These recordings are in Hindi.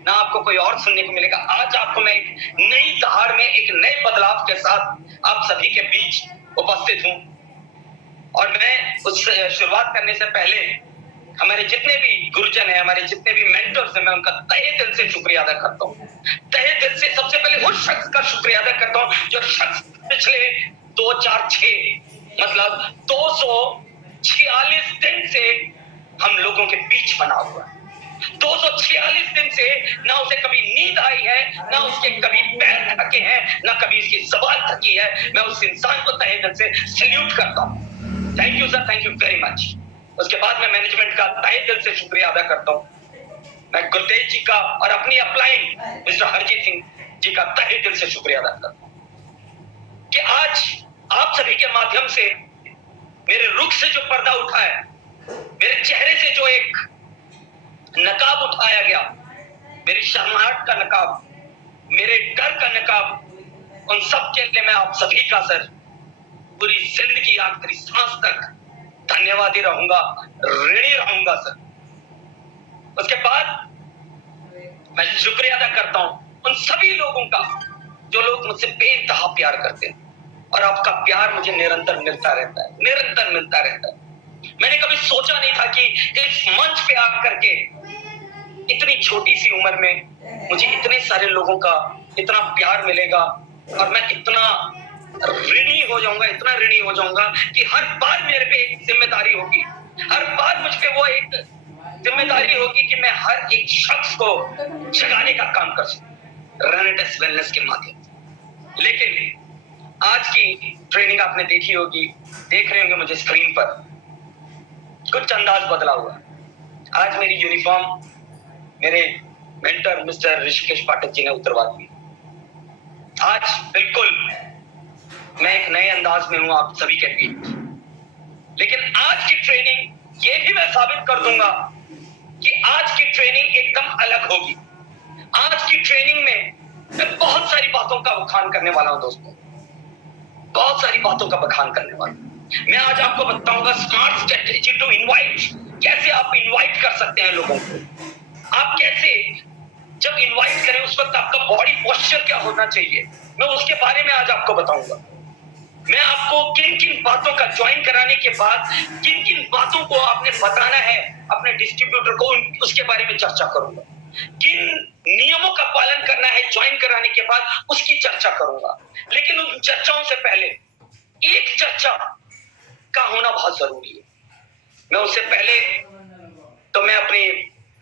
ना आपको कोई और सुनने को मिलेगा। आज आपको मैं एक नई दहाड़ में एक नए बदलाव के साथ आप सभी के बीच उपस्थित हूं। और मैं उस शुरुआत करने से पहले हमारे जितने भी गुरुजन हैं, हमारे जितने भी मेंटर्स हैं, मैं उनका तहे दिल से शुक्रिया अदा करता हूँ। तहे दिल से सबसे पहले उस शख्स का शुक्रिया अदा करता हूँ जो शख्स पिछले 2, 4, 6 मतलब 246 दिन से हम लोगों के बीच बना हुआ है। 246 दिन से ना उसे कभी नींद आई है, ना उसके कभी पैर थके हैं, ना कभी उसकी ज़बान थकी है। मैं उस इंसान को तहे दिल से सैल्यूट करता हूँ। Thank you sir, thank you very much. उसके बाद मैं मैनेजमेंट का तहे दिल से शुक्रिया अदा करता हूँ। मैं गुरतेज जी का और अपनी अपलाइन मिस्टर हरजीत सिंह जी का तहे दिल से शुक्रिया अदा करता हूँ कि आज आप सभी के माध्यम से मेरे रुख से जो पर्दा उठा है, मेरे चेहरे से जो एक नकाब उठाया गया, मेरी शर्माहट का नकाब, मेरे डर का नकाब, उन सब के लिए मैं आप सभी का सर पूरी जिंदगी आखिरी सांस तक धन्यवादी रहूंगा, ऋणी रहूंगा सर। उसके बाद मैं शुक्रिया अदा करता हूं उन सभी लोगों का जो लोग मुझसे बेइंतहा प्यार करते हैं और आपका प्यार मुझे निरंतर मिलता रहता है, निरंतर मिलता रहता है। मैंने कभी सोचा नहीं था कि इस मंच पे आकर के इतनी छोटी सी उम्र में मुझे इतने सारे लोगों का इतना प्यार मिलेगा और मैं इतना ऋणी हो जाऊंगा, इतना ऋणी हो जाऊंगा कि हर बार मेरे पे एक जिम्मेदारी होगी, हर बार मुझ पे वो एक जिम्मेदारी होगी कि मैं हर एक शख्स को जगाने का काम कर सकूं रेनेटेस वेलनेस के माध्यम से। लेकिन आज की ट्रेनिंग आपने देखी होगी, देख रहे होंगे मुझे स्क्रीन पर, कुछ अंदाज बदला हुआ। आज मेरी यूनिफॉर्म मेरे मेंटर मिस्टर ऋषिकेश पाठक जी ने उतरवा दी। आज बिल्कुल मैं एक नए अंदाज में हूं आप सभी के बीच। लेकिन आज की ट्रेनिंग ये भी मैं साबित कर दूंगा कि आज की ट्रेनिंग एकदम अलग होगी। आज की ट्रेनिंग में मैं बहुत सारी बातों का बखान करने वाला हूं दोस्तों, बहुत सारी बातों का बखान करने वाला हूं। मैं आज आपको बताऊंगा स्मार्ट स्ट्रेटेजी टू इनवाइट, कैसे आप इनवाइट कर सकते हैं लोगों को। आप कैसे जब इनवाइट करें उस वक्त आपका बॉडी पोस्चर क्या होना चाहिए, मैं उसके बारे में आज आपको बताऊंगा। मैं आपको किन किन बातों का ज्वाइन कराने के बाद किन किन बातों को आपने बताना है अपने डिस्ट्रीब्यूटर को, उसके बारे में चर्चा करूंगा। किन नियमों का पालन करना है ज्वाइन कराने के बाद, उसकी चर्चा करूंगा। लेकिन उन चर्चाओं से पहले एक चर्चा का होना बहुत जरूरी है। मैं उससे पहले तो मैं अपनी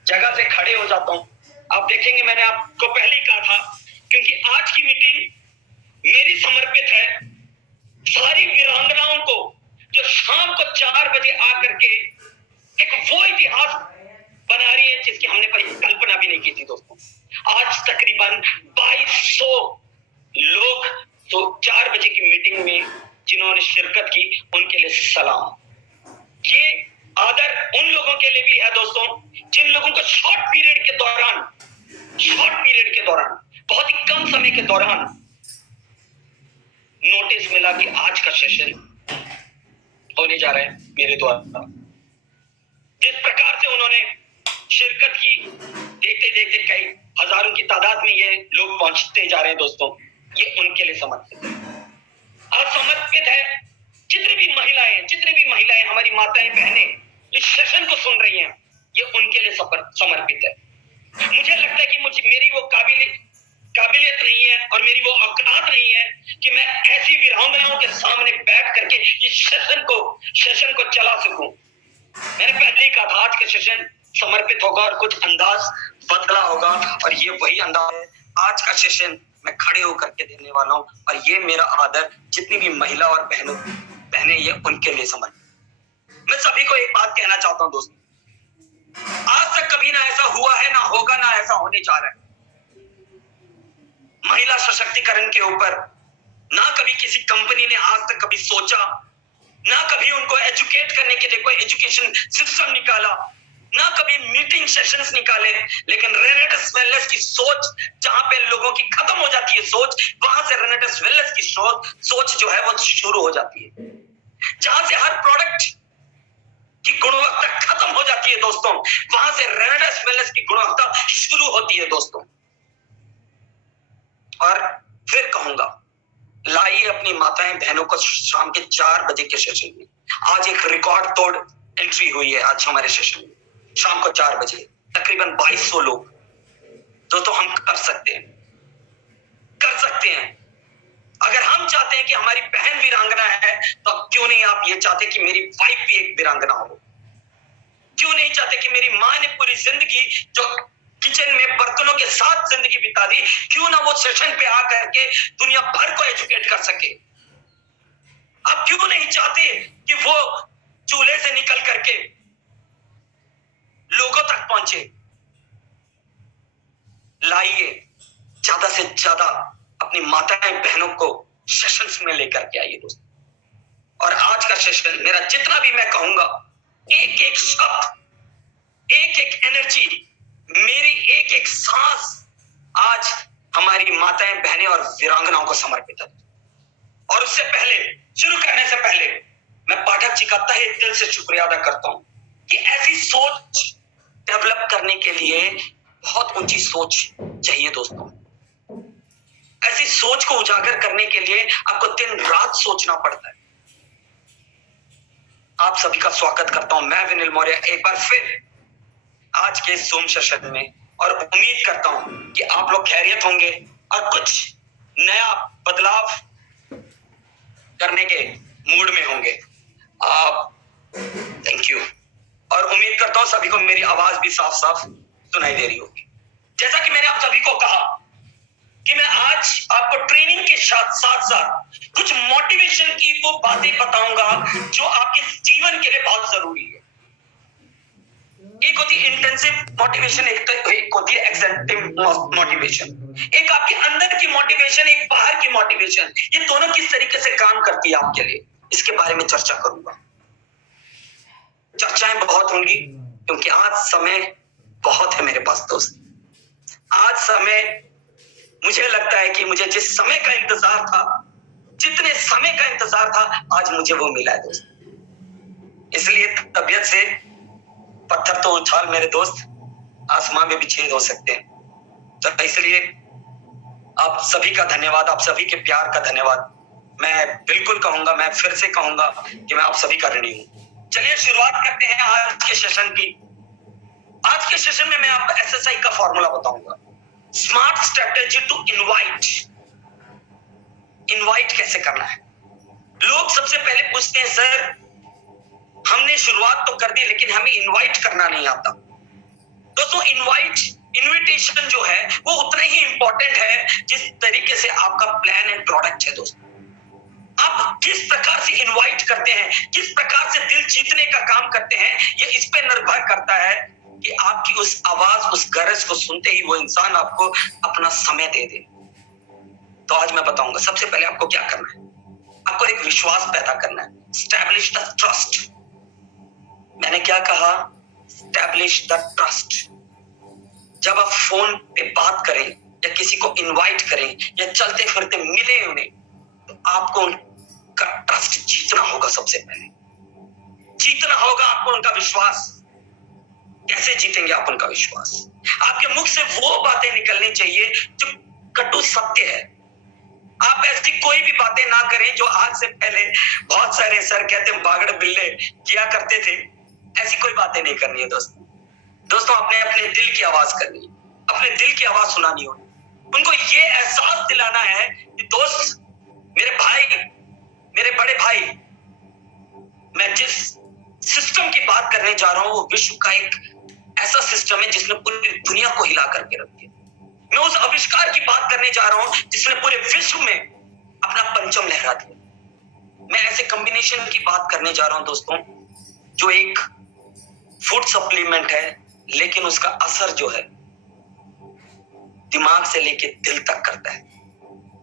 जगह से खड़े हो जाता हूं। आप देखेंगे मैंने आपको पहले ही कहा था, क्योंकि आज की मीटिंग मेरी समर्पित है सारी वीरांगनाओं को जो शाम को 4 बजे आकर के एक वो इतिहास बना रही है जिसकी हमने कल्पना भी नहीं की थी दोस्तों। आज तकरीबन 2200 लोग तो 4 बजे की मीटिंग में जिन्होंने शिरकत की, उनके लिए सलाम। ये आदर उन लोगों के लिए भी है दोस्तों जिन लोगों को शॉर्ट पीरियड के दौरान बहुत ही कम समय के दौरान नोटिस मिला कि आज का सेशन होने जा रहा है मेरे द्वारा। जिस प्रकार से उन्होंने शिरकत की, देखते देखते कई हजारों की तादाद में ये लोग पहुंचते जा रहे हैं दोस्तों, ये उनके लिए समर्पित है। आज समर्पित है जितनी भी महिलाएं हमारी माताएं बहनें इस सेशन को सुन रही हैं, ये उनके लिए समर्पित है। मुझे लगता है कि मेरी वो काबिलियत नहीं है और मेरी वो औकात नहीं है कि मैं ऐसी वीरांगनाओं के सामने बैठ करके इस सेशन को चला सकूं। मैंने पहले ही कहा था आज का सेशन समर्पित होगा और कुछ अंदाज बदला होगा, और ये वही अंदाज है। आज का सेशन मैं खड़े होकर के देने वाला हूं और ये मेरा आदर जितनी भी महिला और बहनें ये उनके लिए समर्पित। मैं सभी को एक बात कहना चाहता हूं दोस्तों, आज तक कभी ना ऐसा हुआ है, ना होगा, ना ऐसा होने जा रहा है। महिला सशक्तिकरण के ऊपर ना कभी किसी कंपनी ने आज तक कभी सोचा, ना कभी उनको एजुकेट करने के लिए कोई एजुकेशन सिस्टम निकाला, ना कभी मीटिंग सेशंस निकाले। लेकिन रेनेटेस वेलनेस की सोच जहां पे लोगों की खत्म हो जाती है सोच, वहां से रेनेटेस वेलनेस की सोच जो है वो शुरू हो जाती है। जहां से हर प्रोडक्ट की गुणवत्ता खत्म हो जाती है दोस्तों, वहां से रेनेडेस वेलनेस की गुणवत्ता शुरू होती है दोस्तों। और फिर कहूंगा, लाइए अपनी माताएं बहनों को शाम के 4 बजे के सेशन में। आज एक रिकॉर्ड तोड़ एंट्री हुई है आज हमारे सेशन में, शाम को 4 बजे तकरीबन 2200 लोग। दोस्तों हम कर सकते हैं, कर सकते हैं। अगर हम चाहते हैं कि हमारी बहन वीरांगना है, तो क्यों नहीं आप ये चाहते कि मेरी वाइफ भी एक वीरांगना हो? क्यों नहीं चाहते कि मेरी माँ ने पूरी जिंदगी जो किचन में बर्तनों के साथ जिंदगी बिता दी, क्यों ना वो सेशन पे आकर के दुनिया भर को एजुकेट कर सके? आप क्यों नहीं चाहते कि वो चूल्हे से निकल करके लोगों तक पहुंचे? लाइए ज्यादा से ज्यादा अपनी माताएं बहनों को सेशंस में लेकर के आइए दोस्तों। और आज का सेशन मेरा जितना भी मैं कहूंगा, एक एक शब्द, एक एक एनर्जी, मेरी एक एक सांस आज हमारी माताएं बहनें और वीरांगनाओं को समर्पित है। और उससे पहले, शुरू करने से पहले, मैं पाठक जी का तहे दिल से शुक्रिया अदा करता हूं कि ऐसी सोच डेवलप करने के लिए बहुत ऊंची सोच चाहिए दोस्तों। ऐसी सोच को उजागर करने के लिए आपको दिन रात सोचना पड़ता है। आप सभी का स्वागत करता हूं मैं विनिल मौर्य एक बार फिर आज के जूम सेशन में, और उम्मीद करता हूं कि आप लोग खैरियत होंगे और कुछ नया बदलाव करने के मूड में होंगे। Thank you. और उम्मीद करता हूं सभी को मेरी आवाज भी साफ साफ सुनाई दे रही होगी। जैसा कि मैंने आप सभी को कहा कि मैं आज आपको ट्रेनिंग के साथ साथ कुछ मोटिवेशन की वो बातें बताऊंगा जो आपके जीवन के लिए बहुत जरूरी है। एक होती है इंटेंसिव मोटिवेशन, एक होती है एक्सटेंसिव मोटिवेशन। एक आपके अंदर की मोटिवेशन, एक बाहर की मोटिवेशन। ये दोनों किस तरीके से काम करती है आपके लिए, इसके बारे में चर्चा करूंगा। चर्चाएं बहुत होंगी क्योंकि आज समय बहुत है मेरे पास दोस्त। आज समय, मुझे लगता है कि मुझे जिस समय का इंतजार था, जितने समय का इंतजार था, आज मुझे वो मिला है दोस्त। इसलिए तबीयत से पत्थर तो उछाल मेरे दोस्त, आसमान में भी छेद हो सकते हैं। तो इसलिए आप सभी का धन्यवाद, आप सभी के प्यार का धन्यवाद। मैं बिल्कुल कहूंगा, मैं फिर से कहूंगा कि मैं आप सभी का ऋणी हूं। चलिए शुरुआत करते हैं आज के सेशन की। आज के सेशन में मैं आपको एसएसआई का फॉर्मूला बताऊंगा। Smart strategy to invite. Invite कैसे करना है? लोग सबसे पहले पूछते हैं, सर हमने शुरुआत तो कर दी लेकिन हमें इनवाइट करना नहीं आता। दोस्तों इनविटेशन जो है वो उतना ही इंपॉर्टेंट है जिस तरीके से आपका प्लान एंड प्रोडक्ट है दोस्तों। आप किस प्रकार से इनवाइट करते हैं, किस प्रकार से दिल जीतने का काम करते हैं, ये इस पे निर्भर करता है कि आपकी उस आवाज, उस गरज को सुनते ही वो इंसान आपको अपना समय दे दे। तो आज मैं बताऊंगा सबसे पहले आपको क्या करना है। आपको एक विश्वास पैदा करना है। Establish the trust. मैंने क्या कहा? Establish the trust. जब आप फोन पे बात करें या किसी को इनवाइट करें या चलते फिरते मिले उन्हें, तो आपको उनका ट्रस्ट जीतना होगा। सबसे पहले जीतना होगा आपको उनका विश्वास। कैसे जीतेंगे आप उनका विश्वास? आपके मुख से वो बातें निकलनी चाहिए जो कटु सत्य है। आप ऐसी कोई भी बातें ना करें जो आज से पहले बहुत सारे सर कहते हैं बागड़ बिल्ले किया करते थे। ऐसी कोई बातें नहीं करनी है दोस्तों अपने अपने दिल की आवाज करनी है, अपने दिल की आवाज सुनानी होगी। उनको ये एहसास दिलाना है कि दोस्त, मेरे भाई, मेरे बड़े भाई, मैं जिस सिस्टम की बात करने जा रहा हूं वो विश्व का एक ऐसा सिस्टम है जिसने पूरी दुनिया को हिला करके रख दिया। मैं उस आविष्कार की बात करने जा रहा हूं जिसने पूरे विश्व में अपना परचम लहरा दिया। मैं ऐसे कॉम्बिनेशन की बात करने जा रहा हूं दोस्तों, जो एक फूड सप्लीमेंट है लेकिन उसका असर जो है दिमाग से लेके दिल तक करता है।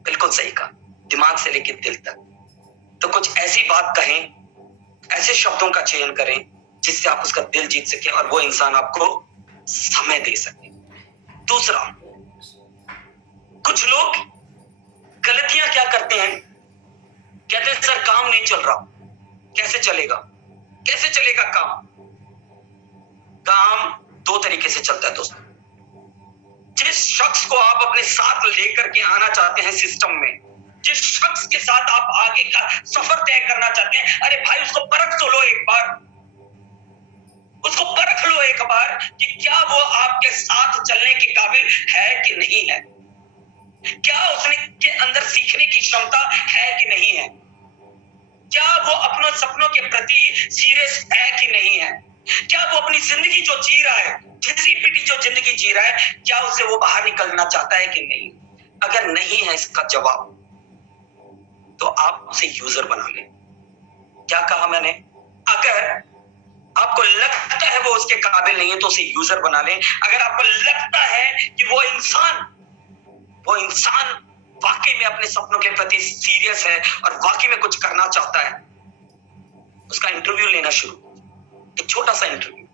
बिल्कुल सही कहा, दिमाग से लेके दिल तक। तो कुछ ऐसी बात कहें, ऐसे शब्दों का चयन करें जिससे आप उसका दिल जीत सके और वो इंसान आपको समय दे सके। दूसरा, कुछ लोग गलतियां क्या करते हैं, कहते हैं सर काम नहीं चल रहा। कैसे चलेगा, कैसे चलेगा काम? काम दो तरीके से चलता है दोस्तों। जिस शख्स को आप अपने साथ लेकर के आना चाहते हैं सिस्टम में, जिस शख्स के साथ आप आगे का सफर तय करना चाहते हैं, अरे भाई उसको परख तो लो एक बार, उसको परख लो एक बार कि क्या वो आपके साथ चलने के काबिल है कि नहीं है, क्या उसने के अंदर सीखने की क्षमता है कि नहीं है, क्या वो अपने सपनों के प्रति सीरियस है कि नहीं है, क्या वो अपनी जिंदगी जो जी रहा है, घिसी पिटी जो जिंदगी जी रहा है, क्या उससे वो बाहर निकलना चाहता है कि नहीं। अगर नहीं है इसका जवाब, तो आप उसे यूजर बना लें। क्या कहा मैंने? अगर आपको लगता है वो उसके काबिल नहीं है तो उसे यूजर बना लें। अगर आपको लगता है कि वो इंसान वाकई में अपने सपनों के प्रति सीरियस है और वाकई में कुछ करना चाहता है, उसका इंटरव्यू लेना शुरू, एक छोटा सा इंटरव्यू,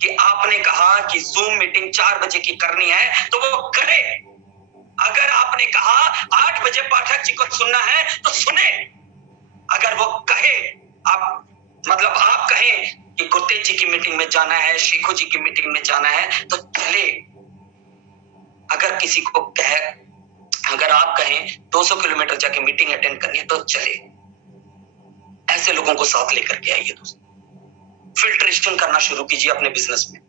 कि आपने कहा कि जूम मीटिंग 4 बजे की करनी है तो वो करे। अगर आपने कहा 8 बजे पाठक जी को सुनना है तो सुने। अगर वो कहे, आप कहें कि गुरतेज जी की मीटिंग में जाना है, शेखू जी की मीटिंग में जाना है तो चले। अगर आप कहें 200 किलोमीटर जाके मीटिंग अटेंड करनी है तो चले। ऐसे लोगों को साथ लेकर के आइए दोस्तों। फिल्ट्रेशन करना शुरू कीजिए अपने बिजनेस में,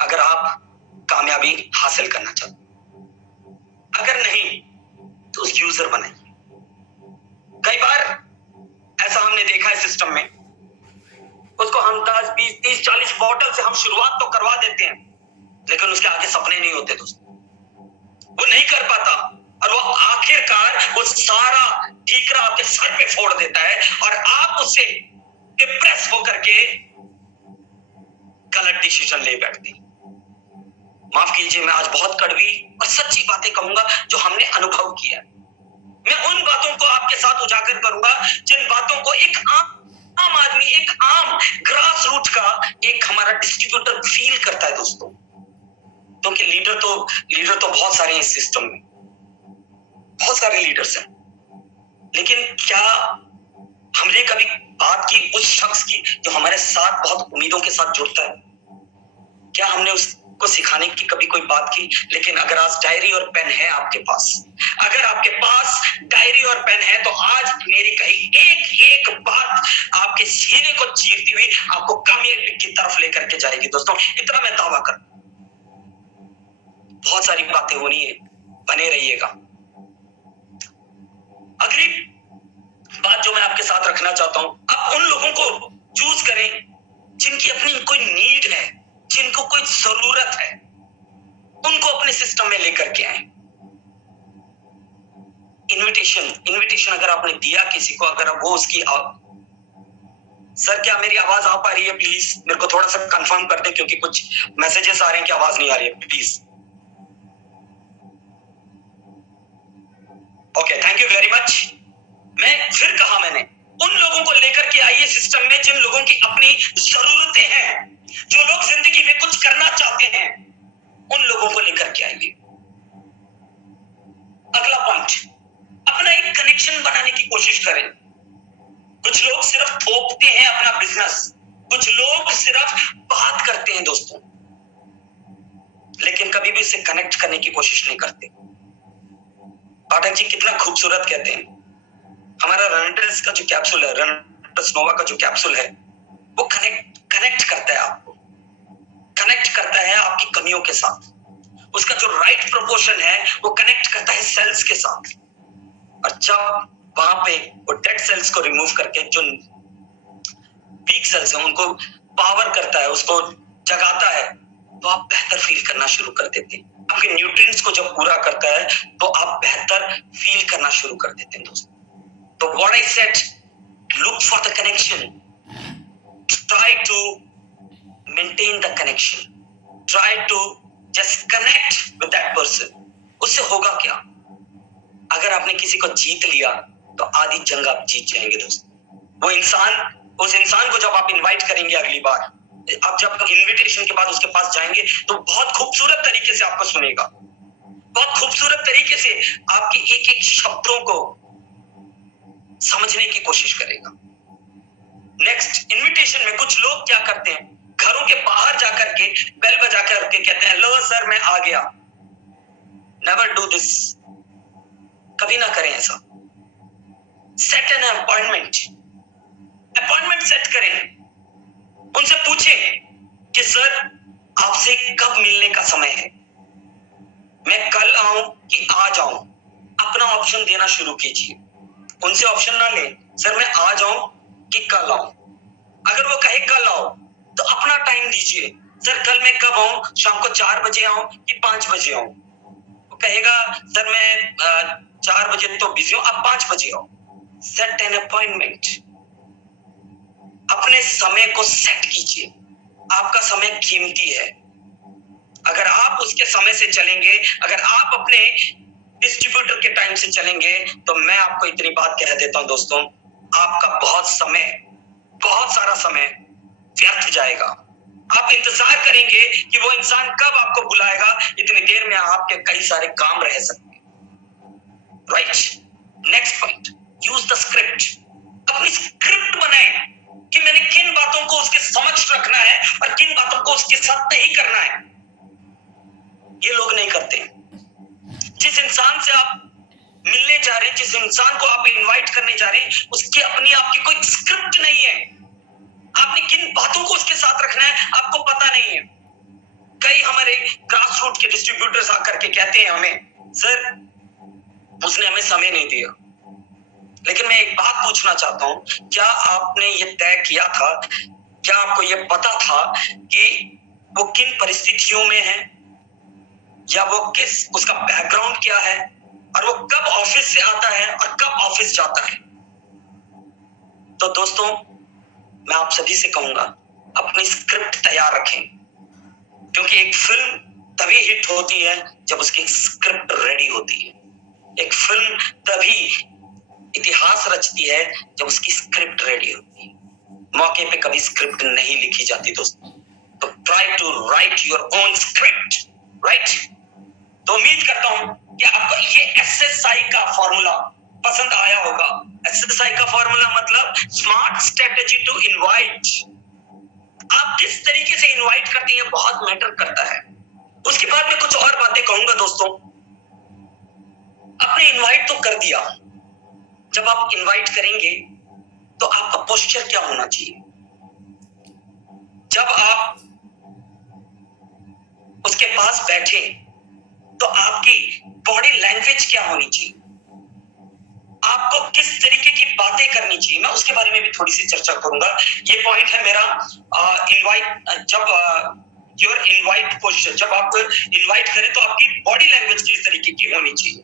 अगर आप कामयाबी हासिल करना चाहते हैं। अगर नहीं तो उस यूजर बनाइए। कई बार ऐसा हमने देखा है सिस्टम में, उसको हम 10, 20, 30, 40 बॉटल से हम शुरुआत तो करवा देते हैं, लेकिन उसके आगे सपने नहीं होते दोस्तों। वो नहीं कर पाता और वो आखिरकार वो सारा ठीकरा आपके सर पे फोड़ देता है और आप उससे डिप्रेस होकर के गलत डिसीजन ले बैठते हैं। माफ कीजिए, मैं आज बहुत कड़वी और सच्ची बातें कहूंगा जो हमने अनुभव किया। मैं उन बातों को आपके साथ उजागर करूंगा जिन बातों को एक आम आदमी, एक आम ग्रास रूट का एक हमारा डिस्ट्रीब्यूटर फील करता है दोस्तों। क्योंकि लीडर तो बहुत सारे हैं इस सिस्टम में, बहुत सारे लीडर्स हैं, लेकिन क्या हमने कभी बात की उस शख्स की जो हमारे साथ बहुत उम्मीदों के साथ जुड़ता है? क्या हमने उसको सिखाने की कभी कोई बात की? लेकिन अगर आज डायरी और पेन है आपके पास, अगर आपके पास डायरी और पेन है तो आज मेरी कही एक एक बात आपके सीने को चीरती हुई आपको कामयाबी की तरफ लेकर के जाएगी दोस्तों। इतना मैं दावा कर, बहुत सारी बातें होनी है, बने रहिएगा। अगली बात जो मैं आपके साथ रखना चाहता हूं, आप उन लोगों को चूज करें जिनकी अपनी कोई नीड है, जिनको कोई जरूरत है, उनको अपने सिस्टम में लेकर के आए। इनविटेशन अगर आपने दिया किसी को, अगर वो उसकी सर क्या मेरी आवाज आ पा रही है? प्लीज मेरे को थोड़ा सा कंफर्म कर दे, क्योंकि कुछ मैसेजेस आ रहे हैं कि आवाज नहीं आ रही है, please. Okay, thank you very much. मैं फिर कहा, मैंने उन लोगों को लेकर के आइए सिस्टम में जिन लोगों की अपनी जरूरतें हैं, जो लोग जिंदगी में कुछ करना चाहते हैं, उन लोगों को लेकर के आइए। अगला पॉइंट, अपना एक कनेक्शन बनाने की कोशिश करें। कुछ लोग सिर्फ थोपते हैं अपना बिजनेस, कुछ लोग सिर्फ बात करते हैं दोस्तों, लेकिन कभी भी इसे कनेक्ट करने की कोशिश नहीं करते। पाठक जी कितना खूबसूरत कहते हैं, हमारा रनटर्स का जो कैप्सूल है, रनटर्स नोवा का जो कैप्सूल है, वो कनेक्ट करता है आपको, कनेक्ट करता है आपकी कमियों के साथ। उसका जो राइट प्रोपोर्शन है वो कनेक्ट करता है सेल्स के साथ, और जब वहां पे वो डेड सेल्स को रिमूव करके जो वीक सेल्स हैं उनको पावर करता है, उसको जगाता है, तो आप बेहतर फील करना शुरू कर देते हैं। आपके न्यूट्रिएंट्स को जब पूरा करता है तो आप बेहतर फील करना शुरू कर देते हैं दोस्तों। तो what I said, look for the connection, try to maintain the connection, try to just connect with that person। उससे होगा क्या? अगर आपने किसी को जीत लिया तो आधी जंग आप जीत जाएंगे दोस्तों। उस इंसान को जब आप इनवाइट करेंगे अगली बार, आप जब इनविटेशन के बाद उसके पास जाएंगे तो बहुत खूबसूरत तरीके से आपको सुनेगा, बहुत खूबसूरत तरीके से आपके एक एक शब्दों को समझने की कोशिश करेगा। नेक्स्ट, इनविटेशन में कुछ लोग क्या करते हैं, घरों के बाहर जाकर के बेल बजा करके कहते हैं लो सर मैं आ गया। नेवर डू दिस, कभी ना करें ऐसा। Set an appointment, appointment set करें। उनसे पूछें कि सर आपसे कब मिलने का समय है, मैं कल आऊं कि आज आऊं। अपना ऑप्शन देना शुरू कीजिए। उनसे ऑप्शन ना लें, सर मैं आज आऊं कि कल आऊं। अगर वो कहे कल आओ तो अपना टाइम दीजिए, सर कल मैं कब आऊं, शाम को 4 बजे आऊं कि 5 बजे आऊं। वो कहेगा सर मैं 4 बजे तो बिजी हूं, आप 5 बजे आओ। सेट एन अपॉइंटमेंट, अपने समय को सेट कीजिए। आपका समय कीमती है। अगर आप उसके समय से चलेंगे, अगर आप अपने डिस्ट्रीब्यूटर के टाइम से चलेंगे, तो मैं आपको इतनी बात कह देता हूं दोस्तों, आपका बहुत सारा समय व्यर्थ जाएगा। आप इंतजार करेंगे कि वो इंसान कब आपको बुलाएगा, इतनी देर में आपके कई सारे काम रह सकते हैं। Right, next point, use the script. अपनी स्क्रिप्ट बनाएं कि मैंने किन बातों को उसके समक्ष रखना है और किन बातों को उसके साथ नहीं करना है। ये लोग नहीं करते। जिस इंसान से आप मिलने जा रहे हैं, जिस इंसान को आप इनवाइट करने जा रहे हैं, उसकी अपनी आपकी कोई स्क्रिप्ट नहीं है। आपने किन बातों को उसके साथ रखना है आपको पता नहीं है। कई हमारे ग्रास रूट के डिस्ट्रीब्यूटर्स आकर के कहते हैं हमें, सर उसने हमें समय नहीं दिया। लेकिन मैं एक बात पूछना चाहता हूं, क्या आपने ये तय किया था, क्या आपको ये पता था कि वो किन परिस्थितियों में है, या वो किस, उसका बैकग्राउंड क्या है, और वो कब ऑफिस से आता है और कब ऑफिस जाता है। तो दोस्तों मैं आप सभी से कहूंगा, अपनी स्क्रिप्ट तैयार रखें, क्योंकि एक फिल्म तभी हिट होती है जब उसकी स्क्रिप्ट रेडी होती है। एक फिल्म तभी इतिहास रचती है जब उसकी स्क्रिप्ट रेडी होती है। मौके पे कभी स्क्रिप्ट नहीं लिखी जाती दोस्तों। तो try to write your own script, right. तो उम्मीद करता हूं कि आपको ये SSI का फॉर्मूला पसंद आया होगा। SSI का फॉर्मूला मतलब स्मार्ट स्ट्रेटेजी टू इनवाइट। आप किस तरीके से इनवाइट करते हैं बहुत मैटर करता है। उसके बाद मैं कुछ और बातें कहूंगा दोस्तों। आपने इनवाइट तो कर दिया, जब आप इनवाइट करेंगे तो आपका पोस्चर क्या होना चाहिए। जब आप उसके पास बैठे तो आपकी बॉडी लैंग्वेज क्या होनी चाहिए, आपको किस तरीके की बातें करनी चाहिए। मैं उसके बारे में भी थोड़ी सी चर्चा करूंगा। ये पॉइंट है मेरा इनवाइट। जब योर इनवाइट पोस्चर, जब आप इनवाइट करें तो आपकी बॉडी लैंग्वेज किस तरीके की होनी चाहिए।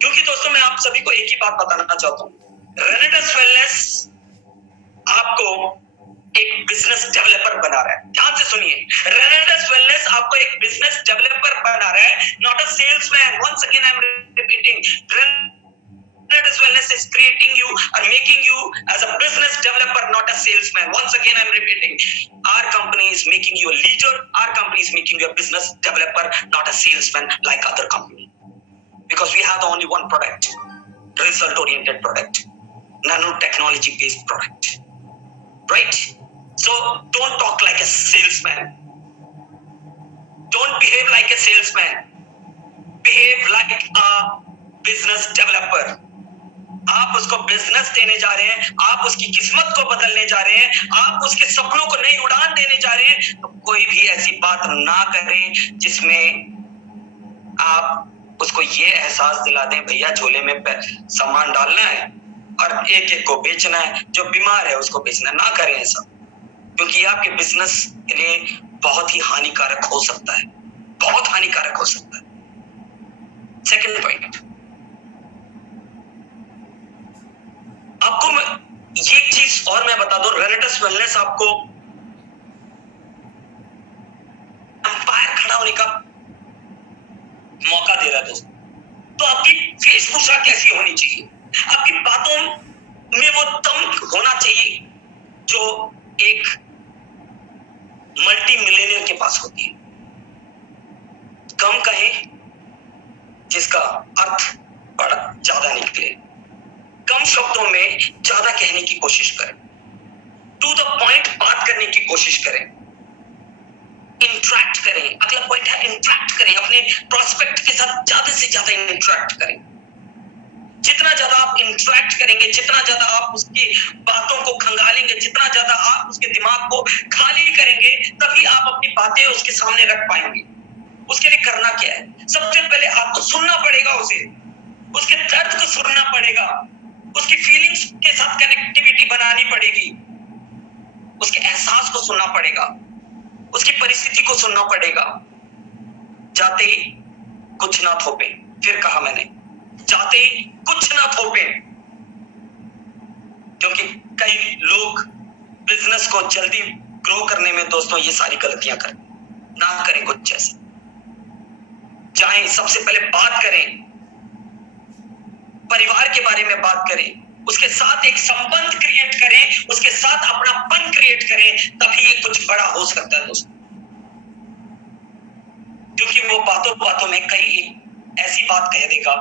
क्योंकि दोस्तों मैं आप सभी को एक ही बात बताना चाहता हूँ, रेनेडस वेलनेस आपको एक बिजनेस डेवलपर बना रहा है। ध्यान से सुनिए, रेनेडस वेलनेस आपको एक बिजनेस डेवलपर बना रहा है, not a salesman. Once again I am repeating, Renedas Wellness is creating you or making you as a business developer, not a salesman. Once again, I'm repeating. Our company is making you a leader. Our company is making you a business developer, not a salesman like other company. Because we have the only one product, result-oriented product, nanotechnology-based product. Right? So don't talk like a salesman. Don't behave like a salesman. Behave like a business developer. आप उसको बिजनेस देने जा रहे हैं, आप उसकी किस्मत को बदलने जा रहे हैं, आप उसके सपनों को नई उड़ान देने जा रहे हैं। तो कोई भी ऐसी बात ना करें जिसमें आप उसको ये एहसास दिला दें भैया झोले में सामान डालना है और एक एक को बेचना है, जो बीमार है उसको बेचना है। ना करें ऐसा, क्योंकि आपके बिजनेस के लिए बहुत ही हानिकारक हो सकता है, बहुत हानिकारक हो सकता है। सेकंड पॉइंट, आपको ये चीज और मैं बता दूं, रेनेडस वेलनेस आपको अंपायर खड़ा होने का मौका दे रहा है दोस्तों। तो आपकी वेशभूषा कैसी होनी चाहिए, आपकी बातों में वो दम होना चाहिए जो एक मल्टी मिलियनियर के पास होती है। कम कहें जिसका अर्थ बड़ा ज्यादा निकले, कम शब्दों में ज्यादा कहने की कोशिश करें। टू द पॉइंट बात करने की कोशिश करें, इंटरेक्ट करें। अगला पॉइंट है इंटरेक्ट करें, अपने प्रोस्पेक्ट के साथ ज्यादा से ज्यादा इंटरेक्ट करें। जितना ज्यादा आप इंटरेक्ट करेंगे, जितना ज्यादा आप उसकी बातों को खंगालेंगे, जितना ज्यादा आप उसके दिमाग को खाली करेंगे, तभी आप अपनी बातें उसके सामने रख पाएंगे। उसके लिए करना क्या है? सबसे पहले आपको सुनना पड़ेगा उसे, उसके दर्द को सुनना पड़ेगा, उसकी फीलिंग्स के साथ कनेक्टिविटी बनानी पड़ेगी, उसके एहसास को सुनना पड़ेगा, उसकी परिस्थिति को सुनना पड़ेगा। जाते ही कुछ ना थोपे, फिर कहा मैंने, जाते ही कुछ ना थोपे, क्योंकि कई लोग बिजनेस को जल्दी ग्रो करने में दोस्तों ये सारी गलतियां करें। ना करें कुछ ऐसा। जाएं, सबसे पहले बात करें, परिवार के बारे में बात करें, उसके साथ एक संबंध क्रिएट करें, उसके साथ अपनापन क्रिएट करें, तभी ये कुछ बड़ा हो सकता है दोस्तों। क्योंकि वो बातों बातों में कई ऐसी बात कह देगा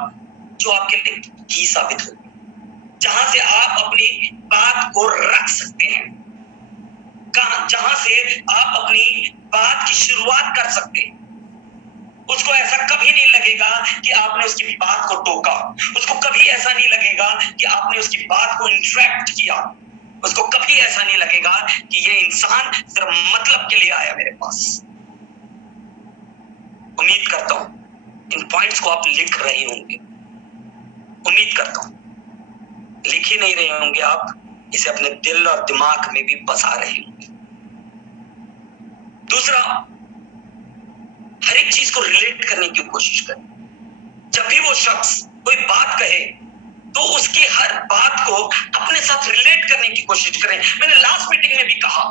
जो आपके लिए की साबित हो, जहां से आप अपनी बात को रख सकते हैं, जहां से आप अपनी बात की शुरुआत कर सकते हैं। उसको ऐसा कभी नहीं लगेगा कि आपने उसकी बात को टोका, उसको कभी ऐसा नहीं लगेगा कि आपने उसकी बात को इंटरेक्ट किया, उसको कभी ऐसा नहीं लगेगा कि ये इंसान सिर्फ मतलब के लिए आया मेरे पास। उम्मीद करता हूं इन पॉइंट्स को आप लिख रहे होंगे, उम्मीद करता हूं लिख ही नहीं रहे होंगे आप, इसे अपने दिल और दिमाग में भी बसा रहे होंगे। दूसरा, हर एक चीज को रिलेट करने की कोशिश करें। जब भी वो शख्स कोई बात कहे तो उसकी हर बात को अपने साथ रिलेट करने की कोशिश करें। मैंने लास्ट मीटिंग में भी कहा,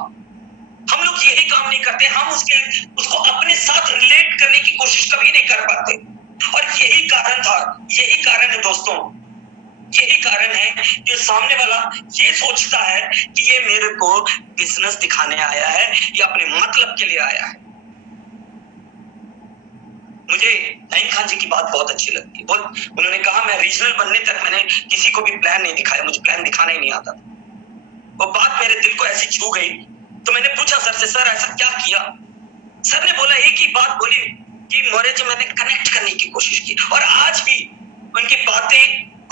हम लोग यही काम नहीं करते, हम उसको अपने साथ रिलेट करने की कोशिश कभी नहीं कर पाते। और यही कारण था, यही कारण है दोस्तों, यही कारण है कि सामने वाला ये सोचता है कि ये मेरे को बिजनेस दिखाने आया है या अपने मतलब के लिए आया है। मुझे नईम खान जी की बात बहुत अच्छी लगती है। उन्होंने कहा, मैं रीजनल बनने तक मैंने किसी को भी प्लान नहीं दिखाया, मुझे प्लान दिखाना ही नहीं आता था। वो बात मेरे दिल को ऐसी छू गई, तो मैंने पूछा सर से, सर ऐसा क्या किया? सर ने बोला, एक ही बात बोली कि मौर्य जी मैंने कनेक्ट करने की कोशिश की। और आज भी उनकी बातें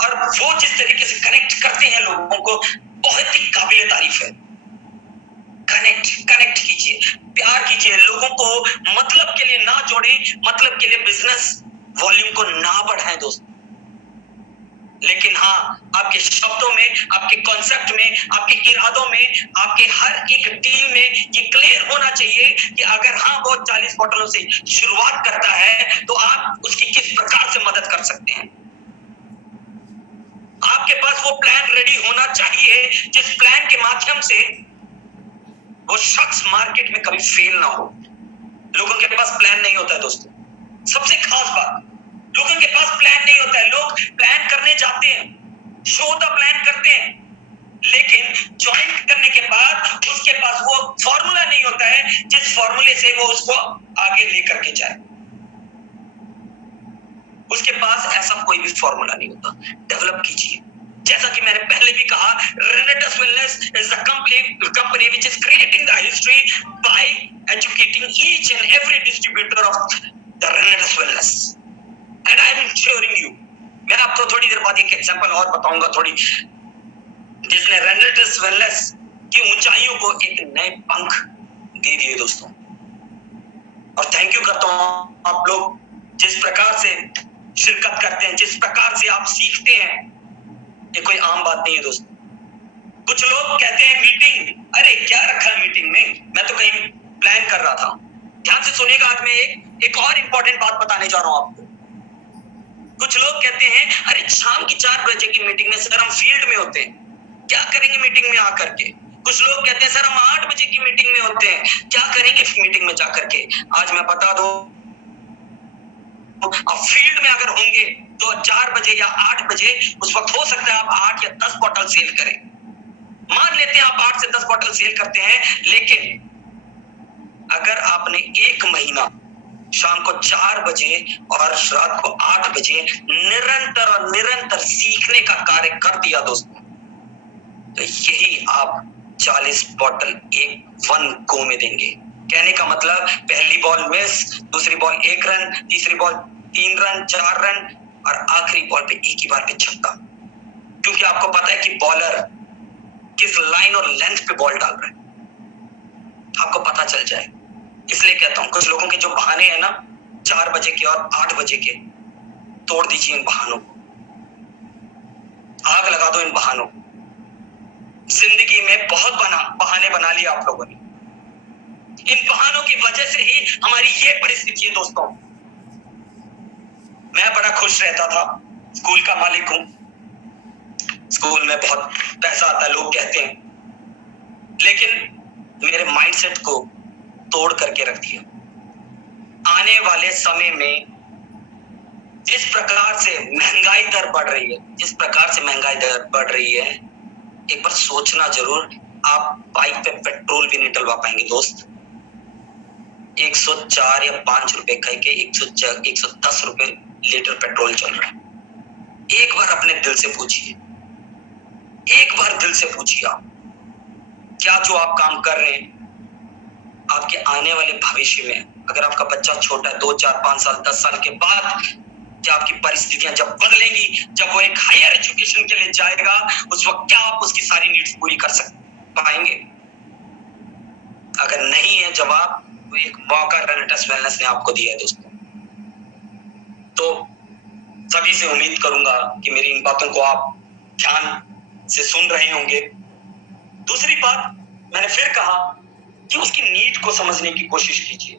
और वो जिस तरीके से कनेक्ट करते हैं लोगों को, बहुत ही काबिल तारीफ है। कनेक्ट कीजिए, प्यार कीजिए, लोगों को मतलब के लिए ना जोड़ें, मतलब के लिए बिजनेस वॉल्यूम को ना बढ़ाएं दोस्तों। लेकिन हाँ, आपके शब्दों में, आपके कॉन्सेप्ट में, आपके इरादों में, आपके हर एक डील में ये क्लियर होना चाहिए कि अगर हाँ वो 40 बोतलों से शुरुआत करता है तो आप उसकी किस प्रकार से मदद कर सकते हैं। आपके पास वो प्लान रेडी होना चाहिए जिस प्लान के माध्यम से वो शख्स मार्केट में कभी फेल ना हो। लोगों के पास प्लान नहीं होता है दोस्तों। सबसे खास बात, लोगों के पास प्लान नहीं होता है। लोग प्लान करने जाते हैं, शो द प्लान करते हैं, लेकिन ज्वाइन करने के बाद उसके पास वो फॉर्मूला नहीं होता है जिस फॉर्मूले से वो उसको आगे लेकर के जाए। उसके पास ऐसा कोई भी फॉर्मूला नहीं होता। डेवलप कीजिए। जैसा कि मैंने पहले भी कहा, Renatus Wellness is a company which is creating the history by educating each and every distributor of the Renatus Wellness. And I am ensuring you, मैं आपको थोड़ी देर बाद एक एग्जांपल और बताऊंगा, थोड़ी जिसने Renatus Wellness की ऊंचाइयों को एक नए पंख दे दिए दोस्तों। और थैंक यू करता हूं आप लोग जिस प्रकार से शिरकत करते हैं, जिस प्रकार से आप सीखते हैं, ये कोई आम बात नहीं है दोस्तों। कुछ लोग कहते हैं मीटिंग, अरे क्या रखा है मीटिंग में, मैं तो कहीं प्लान कर रहा था। ध्यान से सुनिएगा, आज मैं एक और इंपॉर्टेंट बात बताने जा रहा हूं आपको। कुछ लोग कहते हैं, अरे शाम की 4 बजे की मीटिंग में सर हम फील्ड में होते हैं, क्या करेंगे मीटिंग में आकर के। कुछ लोग कहते हैं सर हम 8 बजे की मीटिंग में होते हैं, क्या करेंगे मीटिंग में जाकर के। आज मैं बता दूं, आप फील्ड में अगर होंगे तो 4 बजे या 8 बजे, उस वक्त हो सकता है आप 8 या 10 बॉटल सेल करें। मान लेते हैं आप 8 से 10 बॉटल सेल करते हैं, लेकिन अगर आपने 1 महीना शाम को 4 बजे और रात को 8 बजे निरंतर और निरंतर सीखने का कार्य कर दिया दोस्तों, तो यही आप 40 बॉटल एक 1 गो में देंगे। कहने का मतलब पहली बॉल मिस, दूसरी बॉल 1 रन, तीसरी बॉल 3 रन, 4 रन और आखिरी बॉल पे एक ही बार पे छक्का। क्योंकि आपको पता है कि बॉलर किस लाइन और लेंथ पे बॉल डाल रहा है, आपको पता चल जाए। इसलिए कहता हूं कुछ लोगों के जो बहाने हैं ना 4 बजे के और 8 बजे के, तोड़ दीजिए इन बहानों, आग लगा दो इन बहानों। जिंदगी में बहुत बहाने बना लिए आप लोगों ने। इन बहानों की वजह से ही हमारी ये परिस्थिति है दोस्तों। मैं बड़ा खुश रहता था, स्कूल का मालिक हूं, स्कूल में बहुत पैसा आता है लोग कहते हैं, लेकिन मेरे माइंडसेट को तोड़ करके रख दिया। आने वाले समय में जिस प्रकार से महंगाई दर बढ़ रही है, जिस प्रकार से महंगाई दर बढ़ रही है, एक बार सोचना जरूर, आप बाइक पे पेट्रोल भी नहीं डलवा पाएंगे दोस्त। 104 या 5 रुपए कह के 110 रुपए लीटर पेट्रोल चल रहा है। एक बार अपने दिल से पूछिए, एक बार दिल से पूछिए, आप क्या जो आप काम कर रहे हैं आपके आने वाले भविष्य में, अगर आपका बच्चा छोटा है 2, 4, 5 साल 10 साल के बाद, क्या आपकी परिस्थितियां जब बदलेंगी, जब वो एक हायर एजुकेशन के लिए जाएगा, उस वक्त क्या आप उसकी सारी नीड्स पूरी कर पाएंगे? अगर नहीं है जवाब, तो एक मौका रेनेटस वेलनेस ने आपको दिया है दोस्तों। तो सभी से उम्मीद करूंगा कि मेरी इन बातों को आप ध्यान से सुन रहे होंगे। दूसरी बात, मैंने फिर कहा कि उसकी नीड को समझने की कोशिश कीजिए,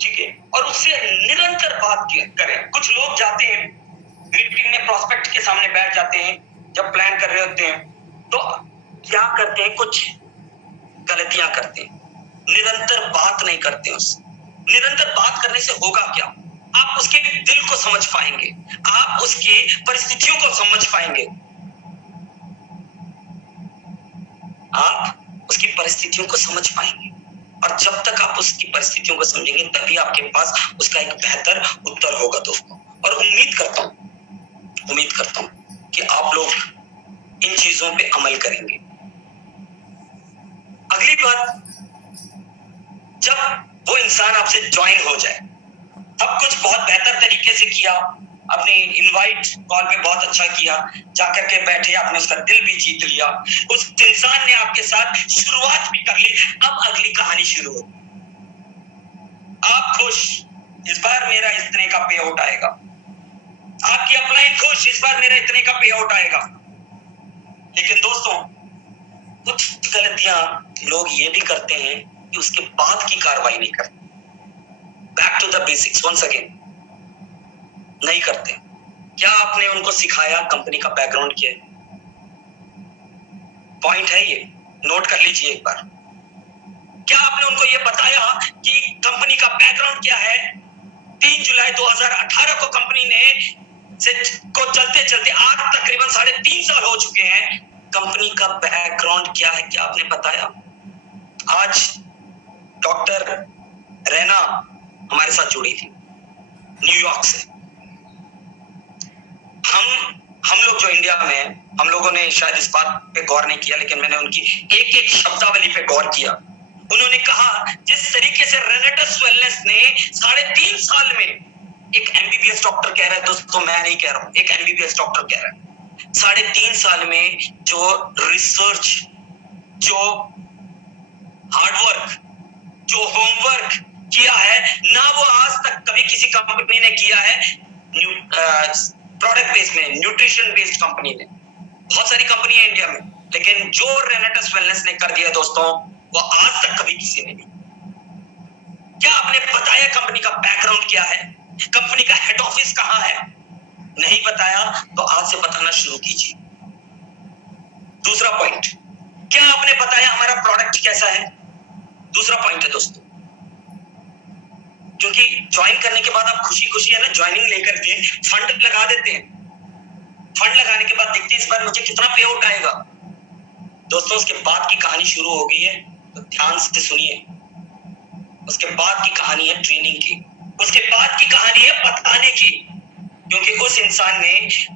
ठीक है, और उससे निरंतर बात करें। कुछ लोग जाते हैं मीटिंग में, प्रोस्पेक्ट के सामने बैठ जाते हैं, जब प्लान कर रहे होते हैं तो क्या करते हैं, कुछ गलतियां करते हैं, निरंतर बात नहीं करते हैं। उससे निरंतर बात करने से होगा क्या? आप उसके दिल को समझ पाएंगे, आप उसकी परिस्थितियों को समझ पाएंगे, आप उसकी परिस्थितियों को समझ पाएंगे। और जब तक आप उसकी परिस्थितियों को समझेंगे तभी आपके पास उसका एक बेहतर उत्तर होगा दोस्तों। और उम्मीद करता हूं कि आप लोग इन चीजों पे अमल करेंगे। अगली बात, जब वो इंसान आपसे ज्वाइन हो जाए, सब कुछ बहुत बेहतर तरीके से किया, अपने इनवाइट कॉल पे बहुत अच्छा किया, जाकर के बैठे, आपने उसका दिल भी जीत लिया, उस इंसान ने आपके साथ शुरुआत भी कर ली, अब अगली कहानी शुरू हो। आप खुश, इस बार मेरा इतने का पे आउट आएगा, आपकी अपलाइन खुश, इस बार मेरा इतने का पे आउट आएगा। लेकिन दोस्तों, कुछ गलतियां लोग ये भी करते हैं कि उसके बाद की कार्रवाई नहीं करते। Back to the basics once again, नहीं करते। क्या आपने उनको सिखाया कंपनी का बैकग्राउंड क्या है? पॉइंट है ये, नोट कर लीजिए एक बार। क्या आपने उनको ये बताया कि कंपनी का बैकग्राउंड क्या है? 3 जुलाई 2018 को कंपनी को चलते आज तकरीबन 3.5 साल हो चुके हैं। कंपनी का बैकग्राउंड क्या है, क्या आपने बताया? आज डॉक्टर रैना हमारे साथ जुड़ी थी न्यूयॉर्क से। हम लोग जो इंडिया में, हम लोगों ने शायद इस बात पे गौर नहीं किया, लेकिन मैंने उनकी एक एक शब्दावली पे गौर किया। उन्होंने कहा जिस तरीके से रेनेटस वेलनेस ने 3.5 साल में, एक एमबीबीएस डॉक्टर कह रहा है दोस्तों, मैं नहीं कह रहा हूं, एक एमबीबीएस डॉक्टर कह रहा है, 3.5 साल में जो रिसर्च, जो हार्डवर्क, जो होमवर्क किया है ना, वो आज तक कभी किसी कंपनी ने किया है। प्रोडक्ट बेस्ड में, न्यूट्रिशन बेस्ड कंपनी ने, बहुत सारी कंपनी है इंडिया में, लेकिन जो रेनेटस वेलनेस ने कर दिया दोस्तों, वो आज तक कभी किसी ने नहीं। क्या आपने बताया कंपनी का बैकग्राउंड क्या है, कंपनी का हेड ऑफिस कहां है? नहीं बताया तो आज से बताना शुरू कीजिए। दूसरा पॉइंट, क्या आपने बताया हमारा प्रोडक्ट कैसा है? दूसरा पॉइंट है दोस्तों, क्योंकि ज्वाइन करने के बाद आप खुशी खुशी है ना, ज्वाइनिंग लेकर के फंड लगा देते हैं। फंड लगाने के बाद देखते हैं इस बार मुझे कितना पे आउट आएगा। दोस्तों, उसके बाद की कहानी शुरू हो गई है, तो ध्यान से सुनिए। उसके बाद की कहानी है ट्रेनिंग की, उसके बाद की कहानी है बताने की, क्योंकि उस इंसान ने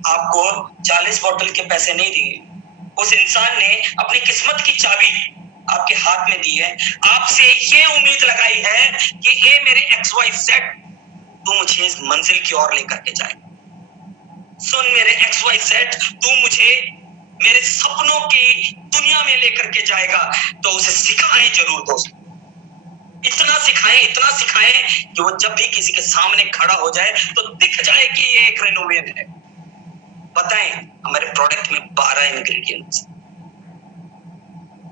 आपको 40 बोतल के पैसे नहीं दिए, उस इंसान ने अपनी किस्मत की चाबी आपके हाथ में दी है, आपसे ये उम्मीद लगाई है कि ये मेरे XYZ, तू मुझे इस मंजिल की ओर लेकर के जाए। सुन मेरे XYZ, तू मुझे मेरे सपनों की दुनिया में लेकर के जाएगा। तो उसे सिखाएं जरूर दोस्त, इतना सिखाएं कि वो जब भी किसी के सामने खड़ा हो जाए तो दिख जाए कि ये एक रेनोवेट है। बताएं, हमारे प्रोडक्ट में 12 इंग्रेडिएंट्स,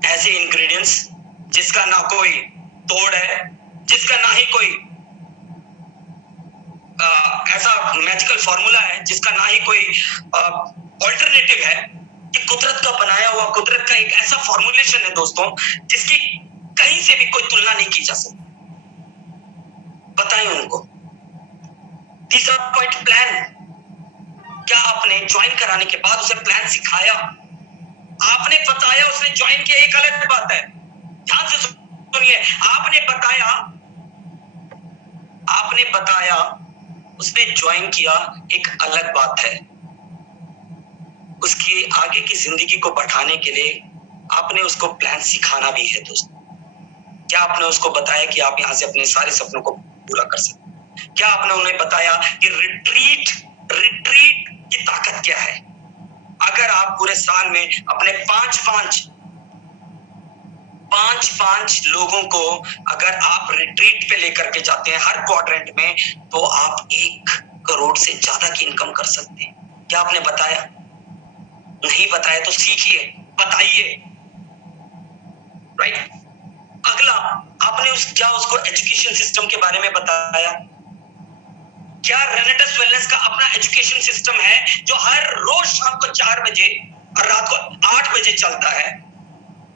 ऐसे इंग्रेडिएंट्स जिसका ना कोई तोड़ है, जिसका ना ही कोई ऐसा मैजिकल फॉर्मूला है, जिसका ना ही कोई ऑल्टरनेटिव है, कि कुदरत का बनाया हुआ, कुदरत का एक ऐसा फॉर्मुलेशन है दोस्तों जिसकी कहीं से भी कोई तुलना नहीं की जा सकती। बताएं उनको। तीसरा पॉइंट, प्लान। क्या आपने ज्वाइन कराने के बाद उसे प्लान सिखाया? आपने बताया, उसने ज्वाइन किया, एक अलग बात है। ध्यान से सुनिए, आपने बताया उसने ज्वाइन किया, एक अलग बात है। उसकी आगे की जिंदगी को बढ़ाने के लिए आपने उसको प्लान सिखाना भी है दोस्त। क्या आपने उसको बताया कि आप यहां से अपने सारे सपनों को पूरा कर सकते? क्या आपने उन्हें बताया कि रिट्रीट की ताकत क्या है? अगर आप पूरे साल में अपने पांच लोगों को अगर आप रिट्रीट पे लेकर के जाते हैं हर क्वाड्रेंट में, तो आप 1 करोड़ से ज्यादा की इनकम कर सकते हैं। क्या आपने बताया? नहीं बताया तो सीखिए, बताइए। राइट। अगला, आपने क्या उसको एजुकेशन सिस्टम के बारे में बताया? क्या रेनेटस वेलनेस का अपना एजुकेशन सिस्टम है जो हर रोज शाम को 4 बजे और रात को 8 बजे चलता है?